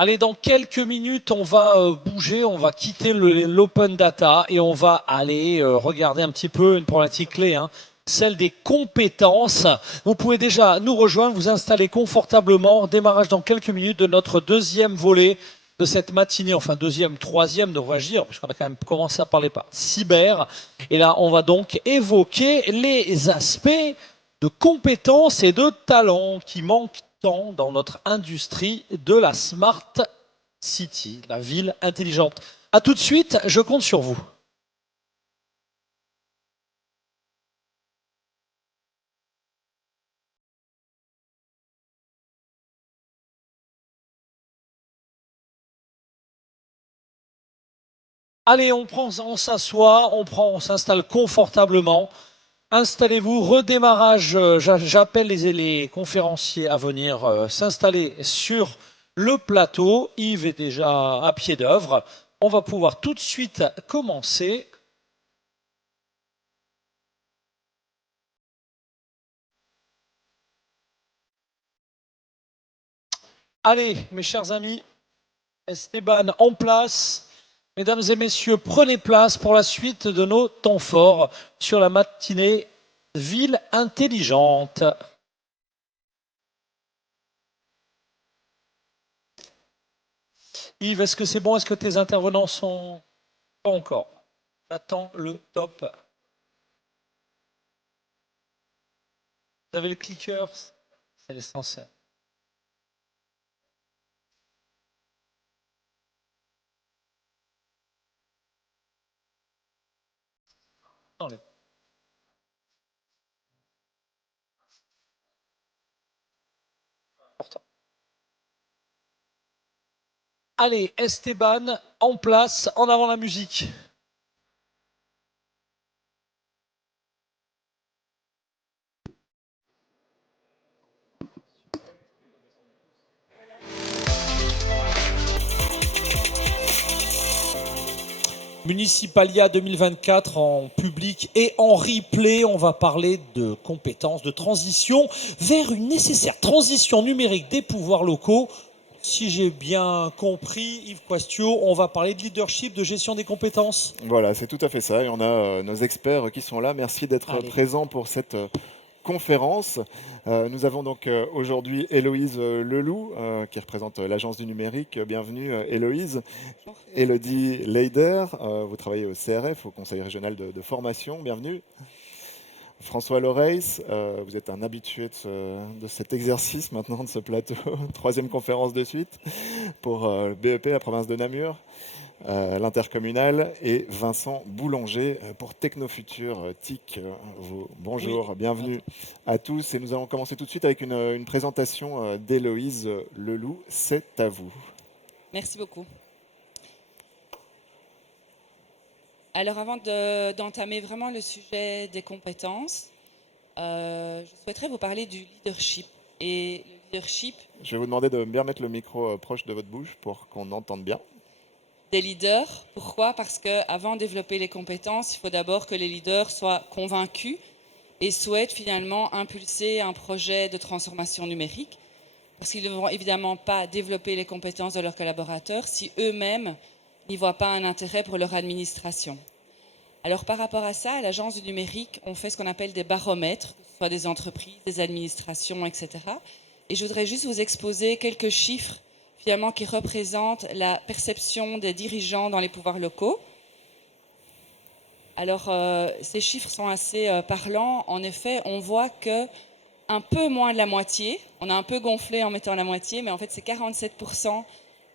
Allez, dans quelques minutes, on va bouger, on va quitter l'open data et on va aller regarder un petit peu une problématique clé, celle des compétences. Vous pouvez déjà nous rejoindre, vous installer confortablement. Démarrage dans quelques minutes de notre deuxième volet de cette matinée, enfin troisième devrais-je dire, puisqu'on a quand même commencé à parler par cyber. Et là, on va donc évoquer les aspects de compétences et de talents qui manquent tant dans notre industrie de la Smart City, la ville intelligente. A tout de suite, je compte sur vous. Allez, on s'assoit, on s'installe confortablement. Installez-vous, redémarrage, j'appelle les conférenciers à venir s'installer sur le plateau. Yves est déjà à pied d'œuvre. On va pouvoir tout de suite commencer. Allez, mes chers amis, Esteban en place. Mesdames et messieurs, prenez place pour la suite de nos temps forts sur la matinée Ville intelligente. Yves, est-ce que c'est bon? Est-ce que tes intervenants sont... Pas encore. J'attends le top. Vous avez le clicker? C'est l'essentiel. Enlève. Important. Allez, Esteban, en place, en avant la musique. Municipalia 2024 en public et en replay. On va parler de compétences, de transition vers une nécessaire transition numérique des pouvoirs locaux. Si j'ai bien compris, Yves Quastio, on va parler de leadership, de gestion des compétences. Voilà, c'est tout à fait ça. Et on a nos experts qui sont là. Merci d'être présents pour cette conférence. Nous avons donc aujourd'hui Héloïse Leloup qui représente l'Agence du numérique. Bienvenue Héloïse. Élodie Leider, vous travaillez au CRF, au Conseil régional de formation. Bienvenue. François Loreis, vous êtes un habitué de cet exercice maintenant, de ce plateau. Troisième conférence de suite pour le BEP, la province de Namur. L'intercommunal, et Vincent Boulanger pour Technofutur TIC. Bonjour, bienvenue à tous. Et nous allons commencer tout de suite avec une présentation d'Héloïse Leloup. C'est à vous. Merci beaucoup. Alors avant d'entamer vraiment le sujet des compétences, je souhaiterais vous parler du leadership. Et le leadership... Je vais vous demander de bien mettre le micro proche de votre bouche pour qu'on entende bien. Des leaders. Pourquoi? Parce qu'avant de développer les compétences, il faut d'abord que les leaders soient convaincus et souhaitent finalement impulser un projet de transformation numérique. Parce qu'ils ne vont évidemment pas développer les compétences de leurs collaborateurs si eux-mêmes n'y voient pas un intérêt pour leur administration. Alors par rapport à ça, à l'Agence du numérique, on fait ce qu'on appelle des baromètres, que ce soit des entreprises, des administrations, etc. Et je voudrais juste vous exposer quelques chiffres finalement qui représentent la perception des dirigeants dans les pouvoirs locaux. Alors, ces chiffres sont assez parlants. En effet, on voit que un peu moins de la moitié, on a un peu gonflé en mettant la moitié, mais en fait, c'est 47%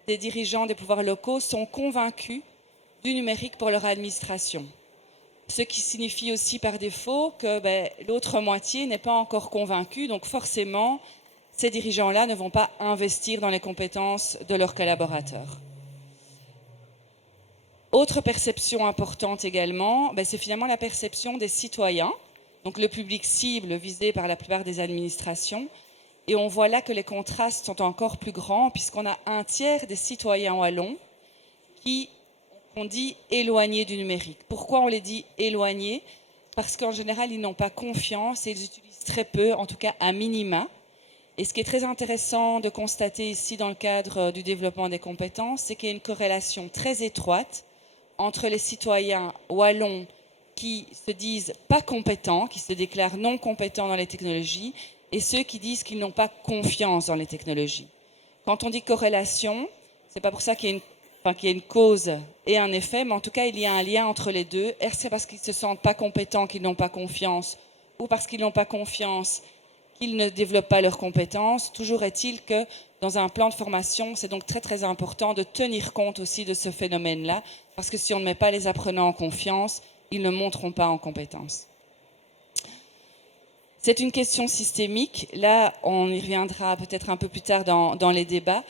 des dirigeants des pouvoirs locaux sont convaincus du numérique pour leur administration. Ce qui signifie aussi par défaut que l'autre moitié n'est pas encore convaincue, donc forcément, ces dirigeants-là ne vont pas investir dans les compétences de leurs collaborateurs. Autre perception importante également, c'est finalement la perception des citoyens, donc le public cible visé par la plupart des administrations. Et on voit là que les contrastes sont encore plus grands, puisqu'on a un tiers des citoyens wallons qui ont dit éloignés du numérique. Pourquoi on les dit éloignés? Parce qu'en général, ils n'ont pas confiance et ils utilisent très peu, en tout cas à minima. Et ce qui est très intéressant de constater ici dans le cadre du développement des compétences, c'est qu'il y a une corrélation très étroite entre les citoyens wallons qui se disent pas compétents, qui se déclarent non compétents dans les technologies, et ceux qui disent qu'ils n'ont pas confiance dans les technologies. Quand on dit corrélation, c'est pas pour ça qu'il y a une cause et un effet, mais en tout cas, il y a un lien entre les deux. Est-ce que c'est parce qu'ils ne se sentent pas compétents qu'ils n'ont pas confiance, ou parce qu'ils n'ont pas confiance qu'ils ne développent pas leurs compétences? Toujours est-il que dans un plan de formation, c'est donc très très important de tenir compte aussi de ce phénomène-là, parce que si on ne met pas les apprenants en confiance, ils ne monteront pas en compétences. C'est une question systémique. Là, on y reviendra peut-être un peu plus tard dans les débats.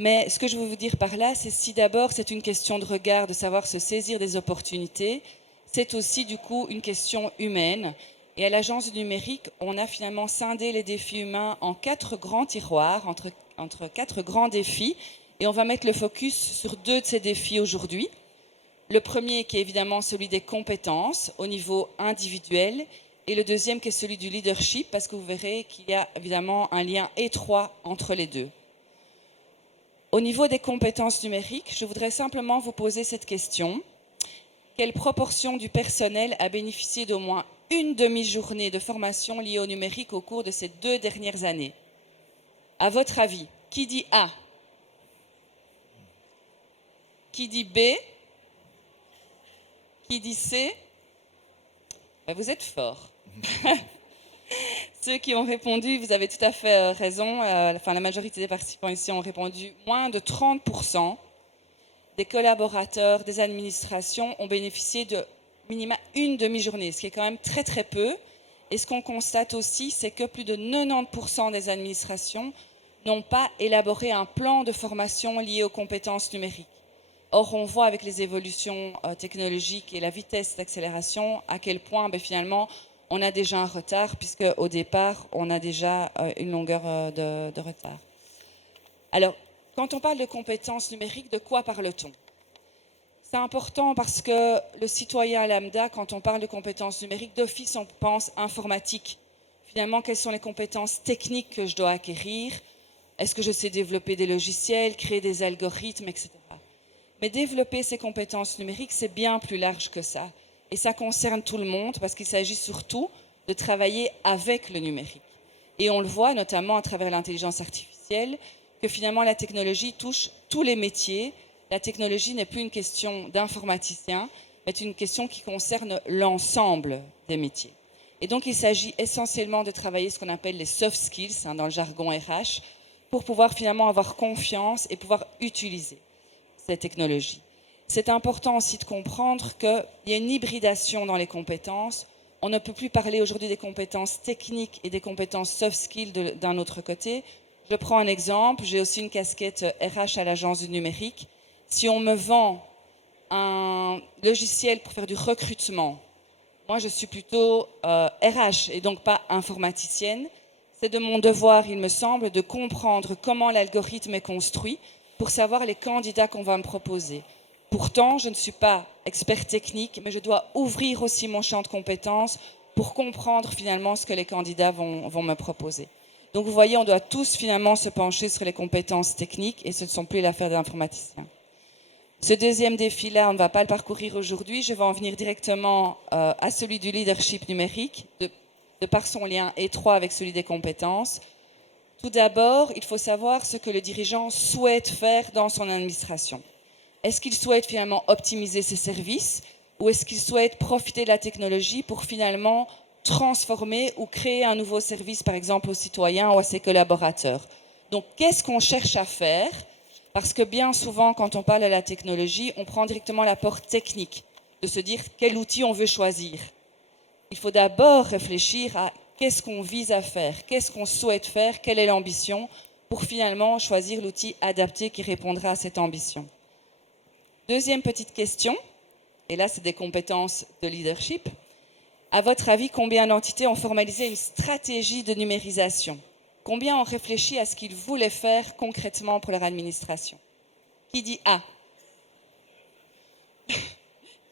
Mais ce que je veux vous dire par là, c'est si d'abord c'est une question de regard, de savoir se saisir des opportunités, c'est aussi du coup une question humaine. Et à l'Agence du numérique, on a finalement scindé les défis humains en 4 grands tiroirs, entre 4 grands défis. Et on va mettre le focus sur 2 de ces défis aujourd'hui. Le premier qui est évidemment celui des compétences au niveau individuel, et le deuxième qui est celui du leadership, parce que vous verrez qu'il y a évidemment un lien étroit entre les deux. Au niveau des compétences numériques, je voudrais simplement vous poser cette question. Quelle proportion du personnel a bénéficié d'au moins une demi-journée de formation liée au numérique au cours de ces 2 dernières années? À votre avis, qui dit A? Qui dit B? Qui dit C? Vous êtes forts. Ceux qui ont répondu, vous avez tout à fait raison. La majorité des participants ici ont répondu. Moins de 30% des collaborateurs des administrations ont bénéficié de minima une demi-journée, ce qui est quand même très très peu. Et ce qu'on constate aussi, c'est que plus de 90% des administrations n'ont pas élaboré un plan de formation lié aux compétences numériques. Or, on voit avec les évolutions technologiques et la vitesse d'accélération à quel point finalement on a déjà un retard, puisque au départ, on a déjà une longueur de retard. Alors, quand on parle de compétences numériques, de quoi parle-t-on? C'est important parce que le citoyen lambda, quand on parle de compétences numériques, d'office, on pense informatique. Finalement, quelles sont les compétences techniques que je dois acquérir? Est-ce que je sais développer des logiciels, créer des algorithmes, etc. Mais développer ces compétences numériques, c'est bien plus large que ça. Et ça concerne tout le monde parce qu'il s'agit surtout de travailler avec le numérique. Et on le voit notamment à travers l'intelligence artificielle, que finalement la technologie touche tous les métiers. La technologie n'est plus une question d'informaticien, mais une question qui concerne l'ensemble des métiers. Et donc il s'agit essentiellement de travailler ce qu'on appelle les soft skills, dans le jargon RH, pour pouvoir finalement avoir confiance et pouvoir utiliser ces technologies. C'est important aussi de comprendre qu'il y a une hybridation dans les compétences. On ne peut plus parler aujourd'hui des compétences techniques et des compétences soft skills d'un autre côté. Je prends un exemple, j'ai aussi une casquette RH à l'agence du numérique. Si on me vend un logiciel pour faire du recrutement, moi je suis plutôt RH et donc pas informaticienne. C'est de mon devoir, il me semble, de comprendre comment l'algorithme est construit pour savoir les candidats qu'on va me proposer. Pourtant, je ne suis pas expert technique, mais je dois ouvrir aussi mon champ de compétences pour comprendre finalement ce que les candidats vont me proposer. Donc vous voyez, on doit tous finalement se pencher sur les compétences techniques et ce ne sont plus l'affaire d'informaticiens. Ce deuxième défi-là, on ne va pas le parcourir aujourd'hui. Je vais en venir directement à celui du leadership numérique, de par son lien étroit avec celui des compétences. Tout d'abord, il faut savoir ce que le dirigeant souhaite faire dans son administration. Est-ce qu'il souhaite finalement optimiser ses services ou est-ce qu'il souhaite profiter de la technologie pour finalement transformer ou créer un nouveau service, par exemple, aux citoyens ou à ses collaborateurs? Donc, qu'est-ce qu'on cherche à faire? Parce que bien souvent, quand on parle de la technologie, on prend directement la porte technique, de se dire quel outil on veut choisir. Il faut d'abord réfléchir à qu'est-ce qu'on vise à faire, qu'est-ce qu'on souhaite faire, quelle est l'ambition, pour finalement choisir l'outil adapté qui répondra à cette ambition. Deuxième petite question, et là c'est des compétences de leadership. À votre avis, combien d'entités ont formalisé une stratégie de numérisation? Combien ont réfléchi à ce qu'ils voulaient faire concrètement pour leur administration? Qui dit A?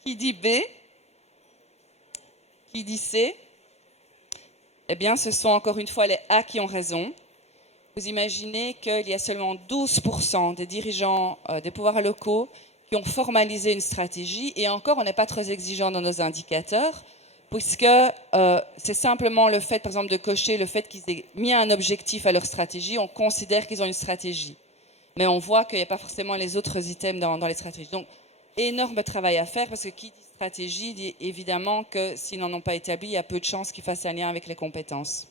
Qui dit B? Qui dit C? Eh bien, ce sont encore une fois les A qui ont raison. Vous imaginez qu'il y a seulement 12% des dirigeants des pouvoirs locaux qui ont formalisé une stratégie, et encore, on n'est pas très exigeant dans nos indicateurs, puisque c'est simplement le fait, par exemple, de cocher le fait qu'ils aient mis un objectif à leur stratégie, on considère qu'ils ont une stratégie. Mais on voit qu'il n'y a pas forcément les autres items dans les stratégies. Donc, énorme travail à faire, parce que qui dit stratégie dit évidemment que s'ils n'en ont pas établi, il y a peu de chances qu'ils fassent un lien avec les compétences.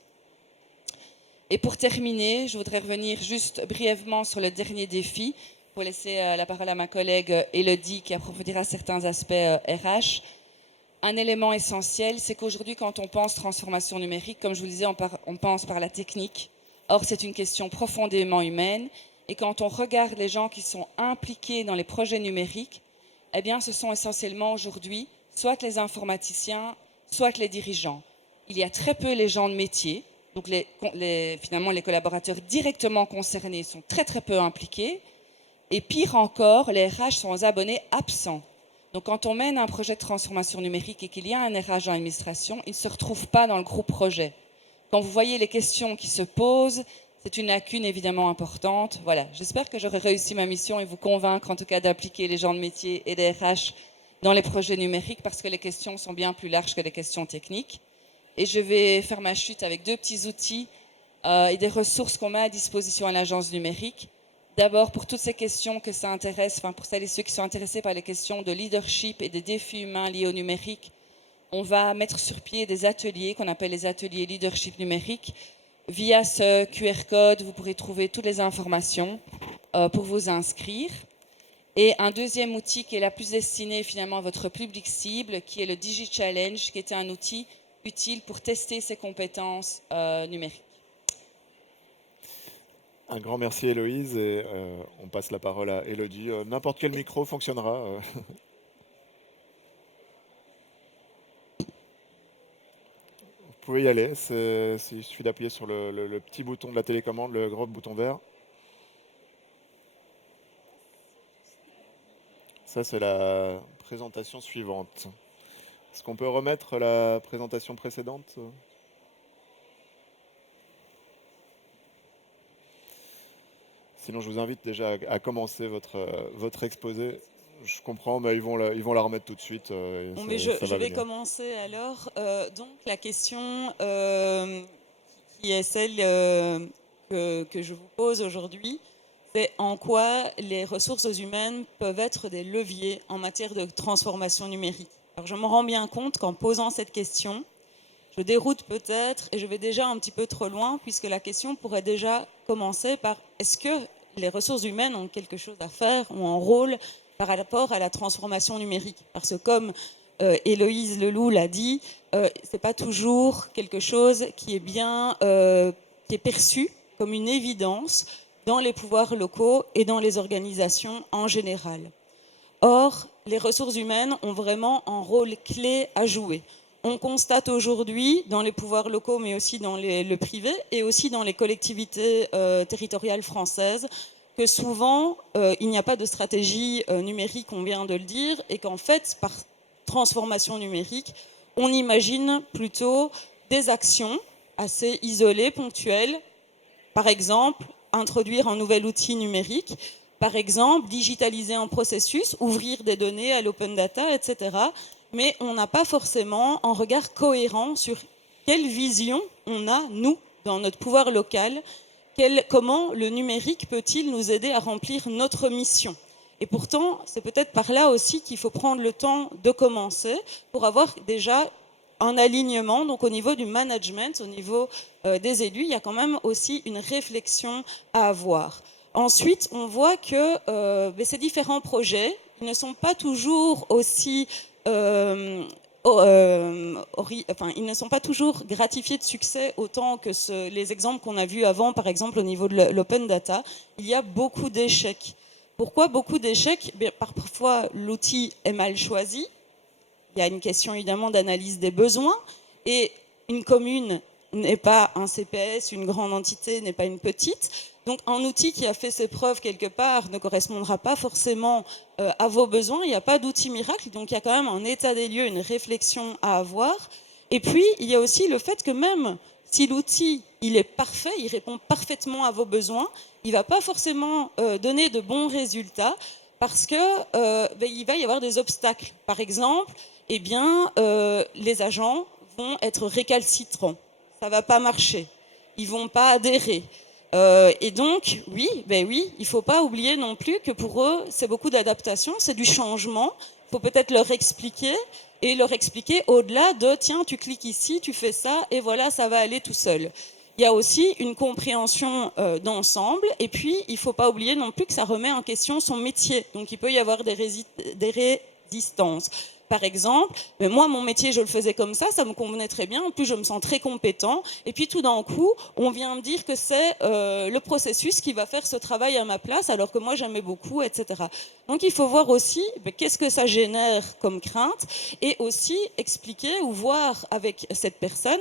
Et pour terminer, je voudrais revenir juste brièvement sur le dernier défi, pour laisser la parole à ma collègue Elodie qui approfondira certains aspects RH. Un élément essentiel, c'est qu'aujourd'hui, quand on pense transformation numérique, comme je vous le disais, on pense par la technique. Or, c'est une question profondément humaine. Et quand on regarde les gens qui sont impliqués dans les projets numériques, eh bien, ce sont essentiellement aujourd'hui soit les informaticiens, soit les dirigeants. Il y a très peu les gens de métier. Donc, finalement, les collaborateurs directement concernés sont très, très peu impliqués. Et pire encore, les RH sont aux abonnés absents. Donc, quand on mène un projet de transformation numérique et qu'il y a un RH dans l'administration, il ne se retrouve pas dans le groupe projet. Quand vous voyez les questions qui se posent, c'est une lacune évidemment importante. Voilà, j'espère que j'aurai réussi ma mission et vous convaincre en tout cas d'impliquer les gens de métier et les RH dans les projets numériques parce que les questions sont bien plus larges que les questions techniques. Et je vais faire ma chute avec deux petits outils et des ressources qu'on met à disposition à l'agence numérique. D'abord, pour toutes ces questions que ça intéresse, pour celles et ceux qui sont intéressés par les questions de leadership et des défis humains liés au numérique, on va mettre sur pied des ateliers qu'on appelle les ateliers leadership numérique. Via ce QR code, vous pourrez trouver toutes les informations pour vous inscrire. Et un deuxième outil qui est la plus destiné finalement à votre public cible, qui est le Digi Challenge, qui était un outil utile pour tester ses compétences numériques. Un grand merci Héloïse et on passe la parole à Élodie. N'importe quel micro fonctionnera. Vous pouvez y aller, il suffit d'appuyer sur le petit bouton de la télécommande, le gros bouton vert. Ça, c'est la présentation suivante. Est-ce qu'on peut remettre la présentation précédente? Sinon, je vous invite déjà à commencer votre exposé. Je comprends, mais ils vont la remettre tout de suite. Bon, mais je vais commencer alors. Donc, la question qui est celle que je vous pose aujourd'hui, c'est en quoi les ressources humaines peuvent être des leviers en matière de transformation numérique. Alors, je me rends bien compte qu'en posant cette question, je déroute peut-être et je vais déjà un petit peu trop loin, puisque la question pourrait déjà commencer par est-ce que les ressources humaines ont quelque chose à faire ou un rôle par rapport à la transformation numérique? Parce que comme Héloïse Leloup l'a dit, c'est pas toujours quelque chose qui est bien, qui est perçu comme une évidence dans les pouvoirs locaux et dans les organisations en général. Or, les ressources humaines ont vraiment un rôle clé à jouer. On constate aujourd'hui dans les pouvoirs locaux, mais aussi dans le privé et aussi dans les collectivités territoriales françaises, que souvent, il n'y a pas de stratégie numérique, on vient de le dire, et qu'en fait, par transformation numérique, on imagine plutôt des actions assez isolées, ponctuelles. Par exemple, introduire un nouvel outil numérique, par exemple, digitaliser un processus, ouvrir des données à l'open data, etc. Mais on n'a pas forcément un regard cohérent sur quelle vision on a, nous, dans notre pouvoir local, comment le numérique peut-il nous aider à remplir notre mission. Et pourtant, c'est peut-être par là aussi qu'il faut prendre le temps de commencer pour avoir déjà un alignement. Donc au niveau du management, au niveau des élus, il y a quand même aussi une réflexion à avoir. Ensuite, on voit que ces différents projets ne sont pas toujours aussi... ils ne sont pas toujours gratifiés de succès autant que les exemples qu'on a vus avant, par exemple au niveau de l'open data. Il y a beaucoup d'échecs. Pourquoi beaucoup d'échecs? Parfois, l'outil est mal choisi. Il y a une question évidemment d'analyse des besoins. Et une commune n'est pas un CPS, une grande entité n'est pas une petite. Donc un outil qui a fait ses preuves quelque part ne correspondra pas forcément à vos besoins. Il n'y a pas d'outil miracle, donc il y a quand même un état des lieux, une réflexion à avoir. Et puis, il y a aussi le fait que même si l'outil, il est parfait, il répond parfaitement à vos besoins, il ne va pas forcément donner de bons résultats parce qu'il va y avoir des obstacles. Par exemple, les agents vont être récalcitrants. Ça ne va pas marcher. Ils ne vont pas adhérer. Et donc, oui, il ne faut pas oublier non plus que pour eux, c'est beaucoup d'adaptation, c'est du changement. Il faut peut-être leur expliquer et leur expliquer au-delà de « tiens, tu cliques ici, tu fais ça et voilà, ça va aller tout seul ». Il y a aussi une compréhension d'ensemble et puis il ne faut pas oublier non plus que ça remet en question son métier. Donc, il peut y avoir des résistances. Par exemple, moi, mon métier, je le faisais comme ça me convenait très bien. En plus, je me sens très compétent. Et puis, tout d'un coup, on vient me dire que c'est le processus qui va faire ce travail à ma place, alors que moi, j'aimais beaucoup, etc. Donc, il faut voir aussi qu'est-ce que ça génère comme crainte et aussi expliquer ou voir avec cette personne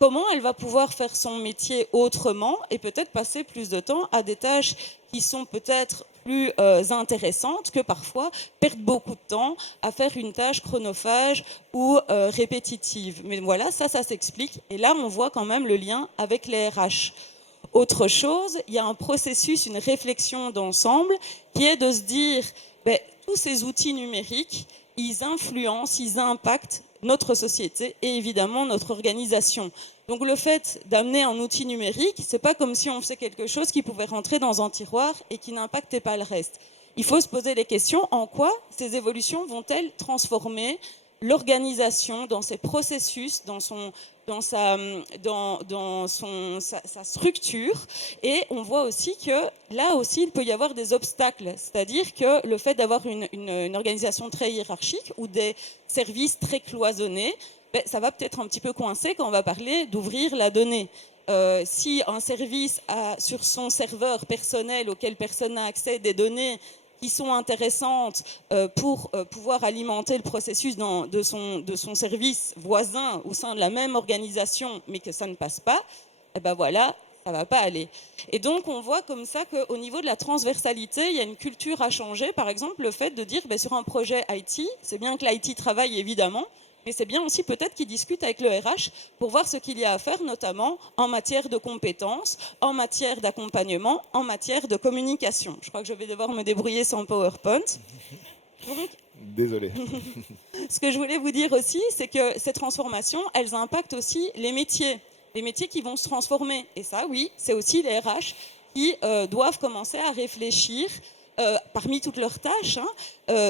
comment elle va pouvoir faire son métier autrement et peut-être passer plus de temps à des tâches qui sont peut-être plus intéressantes que parfois perdre beaucoup de temps à faire une tâche chronophage ou répétitive. Mais voilà, ça s'explique. Et là, on voit quand même le lien avec les RH. Autre chose, il y a un processus, une réflexion d'ensemble qui est de se dire, tous ces outils numériques, ils influencent, ils impactent notre société et évidemment notre organisation. Donc le fait d'amener un outil numérique, c'est pas comme si on faisait quelque chose qui pouvait rentrer dans un tiroir et qui n'impactait pas le reste. Il faut se poser les questions, en quoi ces évolutions vont-elles transformer l'organisation dans ses processus, dans sa structure. Et on voit aussi que là aussi, il peut y avoir des obstacles. C'est-à-dire que le fait d'avoir une organisation très hiérarchique ou des services très cloisonnés, ça va peut-être un petit peu coincer quand on va parler d'ouvrir la donnée. Si un service a sur son serveur personnel auquel personne n'a accès des données qui sont intéressantes pour pouvoir alimenter le processus de son service voisin au sein de la même organisation, mais que ça ne passe pas, voilà, ça va pas aller. Et donc, on voit comme ça qu'au niveau de la transversalité, il y a une culture à changer. Par exemple, le fait de dire, sur un projet IT, c'est bien que l'IT travaille évidemment, mais c'est bien aussi peut-être qu'ils discutent avec le RH pour voir ce qu'il y a à faire, notamment en matière de compétences, en matière d'accompagnement, en matière de communication. Je crois que je vais devoir me débrouiller sans PowerPoint. Donc, Désolé. ce que je voulais vous dire aussi, c'est que ces transformations, elles impactent aussi les métiers qui vont se transformer. Et ça, oui, c'est aussi les RH qui doivent commencer à réfléchir parmi toutes leurs tâches,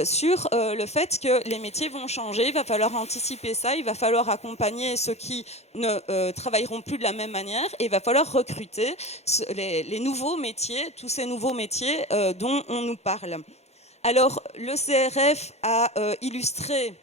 sur le fait que les métiers vont changer, il va falloir anticiper ça, il va falloir accompagner ceux qui ne travailleront plus de la même manière, et il va falloir recruter les nouveaux métiers, tous ces nouveaux métiers dont on nous parle. Alors, le CRF a illustré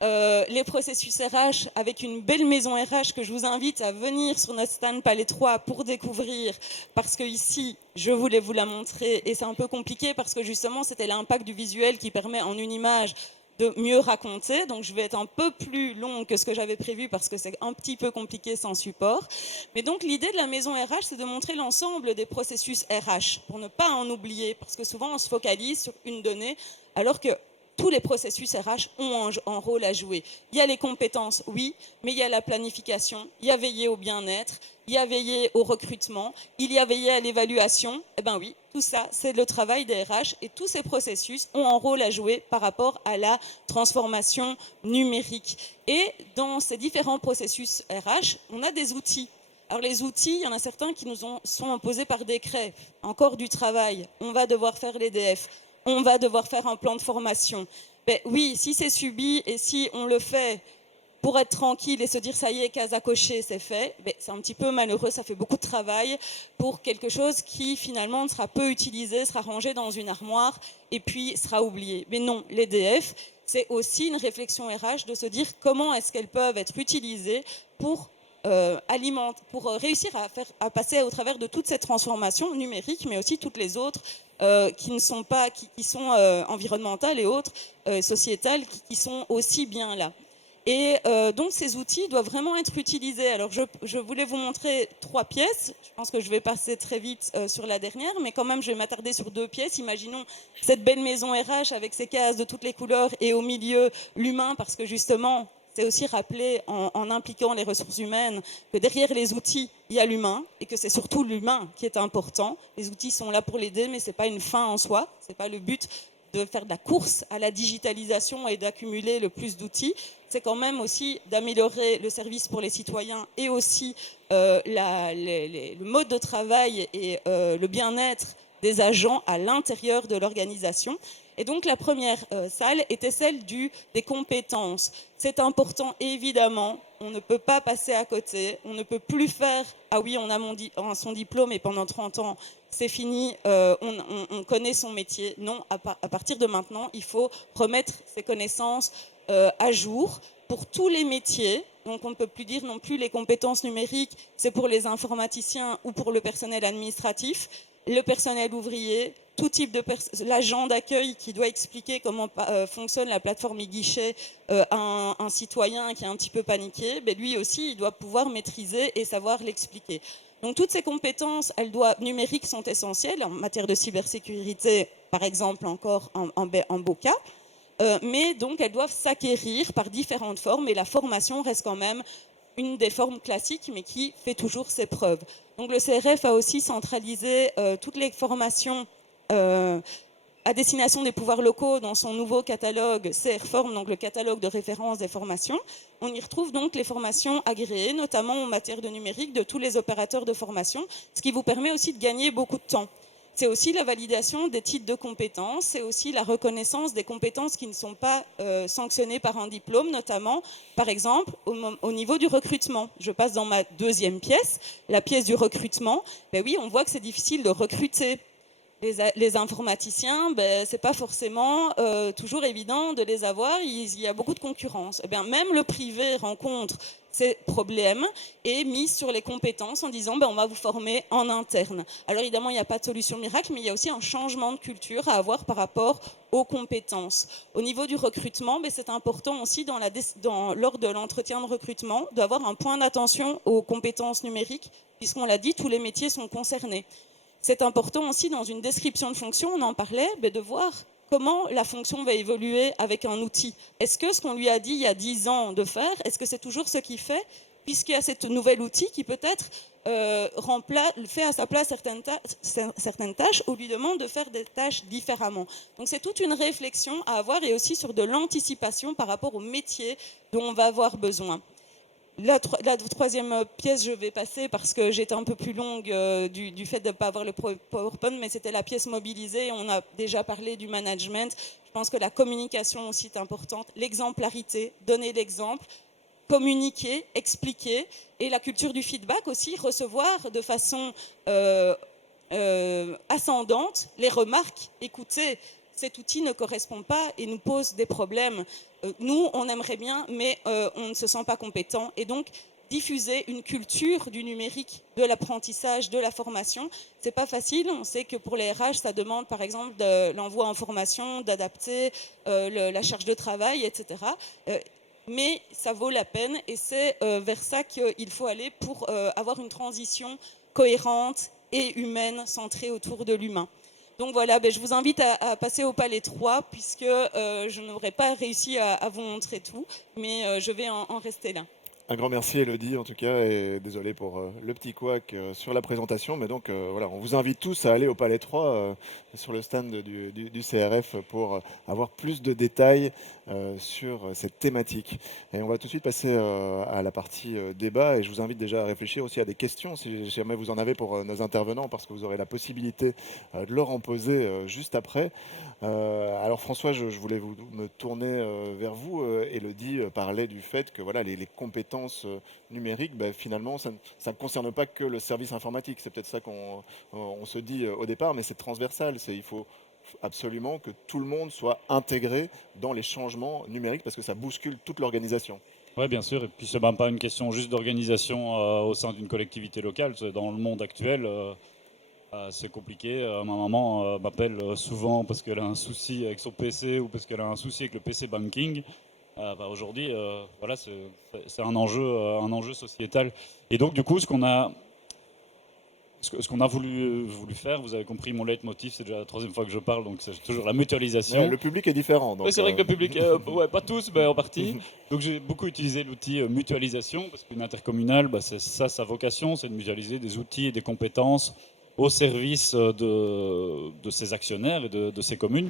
les processus RH avec une belle maison RH que je vous invite à venir sur notre stand Palais 3 pour découvrir, parce que ici je voulais vous la montrer et c'est un peu compliqué parce que justement c'était l'impact du visuel qui permet en une image de mieux raconter, donc je vais être un peu plus long que ce que j'avais prévu parce que c'est un petit peu compliqué sans support. Mais donc l'idée de la maison RH, c'est de montrer l'ensemble des processus RH pour ne pas en oublier, parce que souvent on se focalise sur une donnée alors que tous les processus RH ont un rôle à jouer. Il y a les compétences, oui, mais il y a la planification, il y a veiller au bien-être, il y a veiller au recrutement, il y a veiller à l'évaluation. Eh bien oui, tout ça, c'est le travail des RH et tous ces processus ont un rôle à jouer par rapport à la transformation numérique. Et dans ces différents processus RH, on a des outils. Alors les outils, il y en a certains qui nous sont imposés par décret. Encore du travail, on va devoir faire l'EDF. On va devoir faire un plan de formation. Ben oui, si c'est subi et si on le fait pour être tranquille et se dire ça y est, case à cocher, c'est fait, ben c'est un petit peu malheureux, ça fait beaucoup de travail pour quelque chose qui finalement sera peu utilisé, sera rangé dans une armoire et puis sera oublié. Mais non, l'EDF, c'est aussi une réflexion RH de se dire comment est-ce qu'elles peuvent être utilisées pour réussir à passer au travers de toute cette transformation numérique, mais aussi toutes les autres qui ne sont pas, qui sont environnementales et autres, sociétales, qui sont aussi bien là. Et donc ces outils doivent vraiment être utilisés. Alors je voulais vous montrer 3 pièces. Je pense que je vais passer très vite sur la dernière, mais quand même je vais m'attarder sur 2 pièces. Imaginons cette belle maison RH avec ses cases de toutes les couleurs et au milieu l'humain, parce que justement c'est aussi rappeler en impliquant les ressources humaines que derrière les outils, il y a l'humain et que c'est surtout l'humain qui est important. Les outils sont là pour l'aider, mais ce n'est pas une fin en soi. Ce n'est pas le but de faire de la course à la digitalisation et d'accumuler le plus d'outils. C'est quand même aussi d'améliorer le service pour les citoyens et aussi le mode de travail et le bien-être des agents à l'intérieur de l'organisation. Et donc la première salle était celle des compétences. C'est important, évidemment, on ne peut pas passer à côté, on ne peut plus faire « ah oui, on a son diplôme et pendant 30 ans, c'est fini, on connaît son métier ». Non, à partir de maintenant, il faut remettre ses connaissances à jour pour tous les métiers. Donc on ne peut plus dire non plus les compétences numériques, c'est pour les informaticiens ou pour le personnel administratif. Le personnel ouvrier, tout type de l'agent d'accueil qui doit expliquer comment fonctionne la plateforme e-guichet à un citoyen qui est un petit peu paniqué, ben lui aussi, il doit pouvoir maîtriser et savoir l'expliquer. Donc toutes ces compétences numériques sont essentielles en matière de cybersécurité, par exemple encore en beau cas, mais donc elles doivent s'acquérir par différentes formes et la formation reste quand même une des formes classiques, mais qui fait toujours ses preuves. Donc le CRF a aussi centralisé toutes les formations à destination des pouvoirs locaux dans son nouveau catalogue CRForm, donc le catalogue de référence des formations. On y retrouve donc les formations agréées, notamment en matière de numérique, de tous les opérateurs de formation, ce qui vous permet aussi de gagner beaucoup de temps. C'est aussi la validation des titres de compétences, c'est aussi la reconnaissance des compétences qui ne sont pas sanctionnées par un diplôme, notamment, par exemple, au niveau du recrutement. Je passe dans ma deuxième pièce, la pièce du recrutement. Ben oui, on voit que c'est difficile de recruter les informaticiens, ce n'est pas forcément toujours évident de les avoir, il y a beaucoup de concurrence. Et bien, même le privé rencontre ces problèmes et mise sur les compétences en disant on va vous former en interne. Alors évidemment, il n'y a pas de solution miracle, mais il y a aussi un changement de culture à avoir par rapport aux compétences. Au niveau du recrutement, c'est important aussi lors de l'entretien de recrutement d'avoir un point d'attention aux compétences numériques, puisqu'on l'a dit, tous les métiers sont concernés. C'est important aussi dans une description de fonction, on en parlait, de voir comment la fonction va évoluer avec un outil. Est-ce que ce qu'on lui a dit il y a 10 ans de faire, est-ce que c'est toujours ce qu'il fait, puisqu'il y a ce nouvel outil qui peut-être fait à sa place certaines tâches ou lui demande de faire des tâches différemment. Donc c'est toute une réflexion à avoir et aussi sur de l'anticipation par rapport au métier dont on va avoir besoin. La troisième pièce, je vais passer parce que j'étais un peu plus longue du fait de ne pas avoir le PowerPoint, mais c'était la pièce mobilisée. On a déjà parlé du management. Je pense que la communication aussi est importante. L'exemplarité, donner l'exemple, communiquer, expliquer. Et la culture du feedback aussi, recevoir de façon ascendante les remarques. Écoutez, cet outil ne correspond pas et nous pose des problèmes. Nous, on aimerait bien, mais on ne se sent pas compétent. Et donc, diffuser une culture du numérique, de l'apprentissage, de la formation, c'est pas facile. On sait que pour les RH, ça demande par exemple de l'envoi en formation, d'adapter la charge de travail, etc. Mais ça vaut la peine et c'est vers ça qu'il faut aller pour avoir une transition cohérente et humaine, centrée autour de l'humain. Donc voilà, je vous invite à passer au Palais 3 puisque je n'aurais pas réussi à vous montrer tout, mais je vais en rester là. Un grand merci Elodie en tout cas, et désolé pour le petit couac sur la présentation, mais donc voilà, on vous invite tous à aller au Palais 3 sur le stand du CRF pour avoir plus de détails sur cette thématique. Et on va tout de suite passer à la partie débat, et je vous invite déjà à réfléchir aussi à des questions si jamais vous en avez pour nos intervenants, parce que vous aurez la possibilité de leur en poser juste après. Alors François, je voulais me tourner vers vous. Elodie parlait du fait que voilà, les compétences numériques, finalement, ça ne concerne pas que le service informatique. C'est peut-être ça qu'on se dit au départ, mais c'est transversal. Il faut absolument que tout le monde soit intégré dans les changements numériques parce que ça bouscule toute l'organisation. Oui, bien sûr. Et puis, ce n'est même pas une question juste d'organisation au sein d'une collectivité locale. Dans le monde actuel, c'est compliqué. Ma maman m'appelle souvent parce qu'elle a un souci avec son PC ou parce qu'elle a un souci avec le PC banking. Aujourd'hui, voilà, c'est un enjeu sociétal. Et donc, du coup, ce qu'on a voulu faire, vous avez compris, mon leitmotiv, c'est déjà la troisième fois que je parle, donc c'est toujours la mutualisation. Ouais, le public est différent. Oui, c'est vrai que le public, ouais, pas tous, mais en partie. Donc j'ai beaucoup utilisé l'outil mutualisation, parce qu'une intercommunale, c'est ça sa vocation, c'est de mutualiser des outils et des compétences au service de ses actionnaires et de ses communes.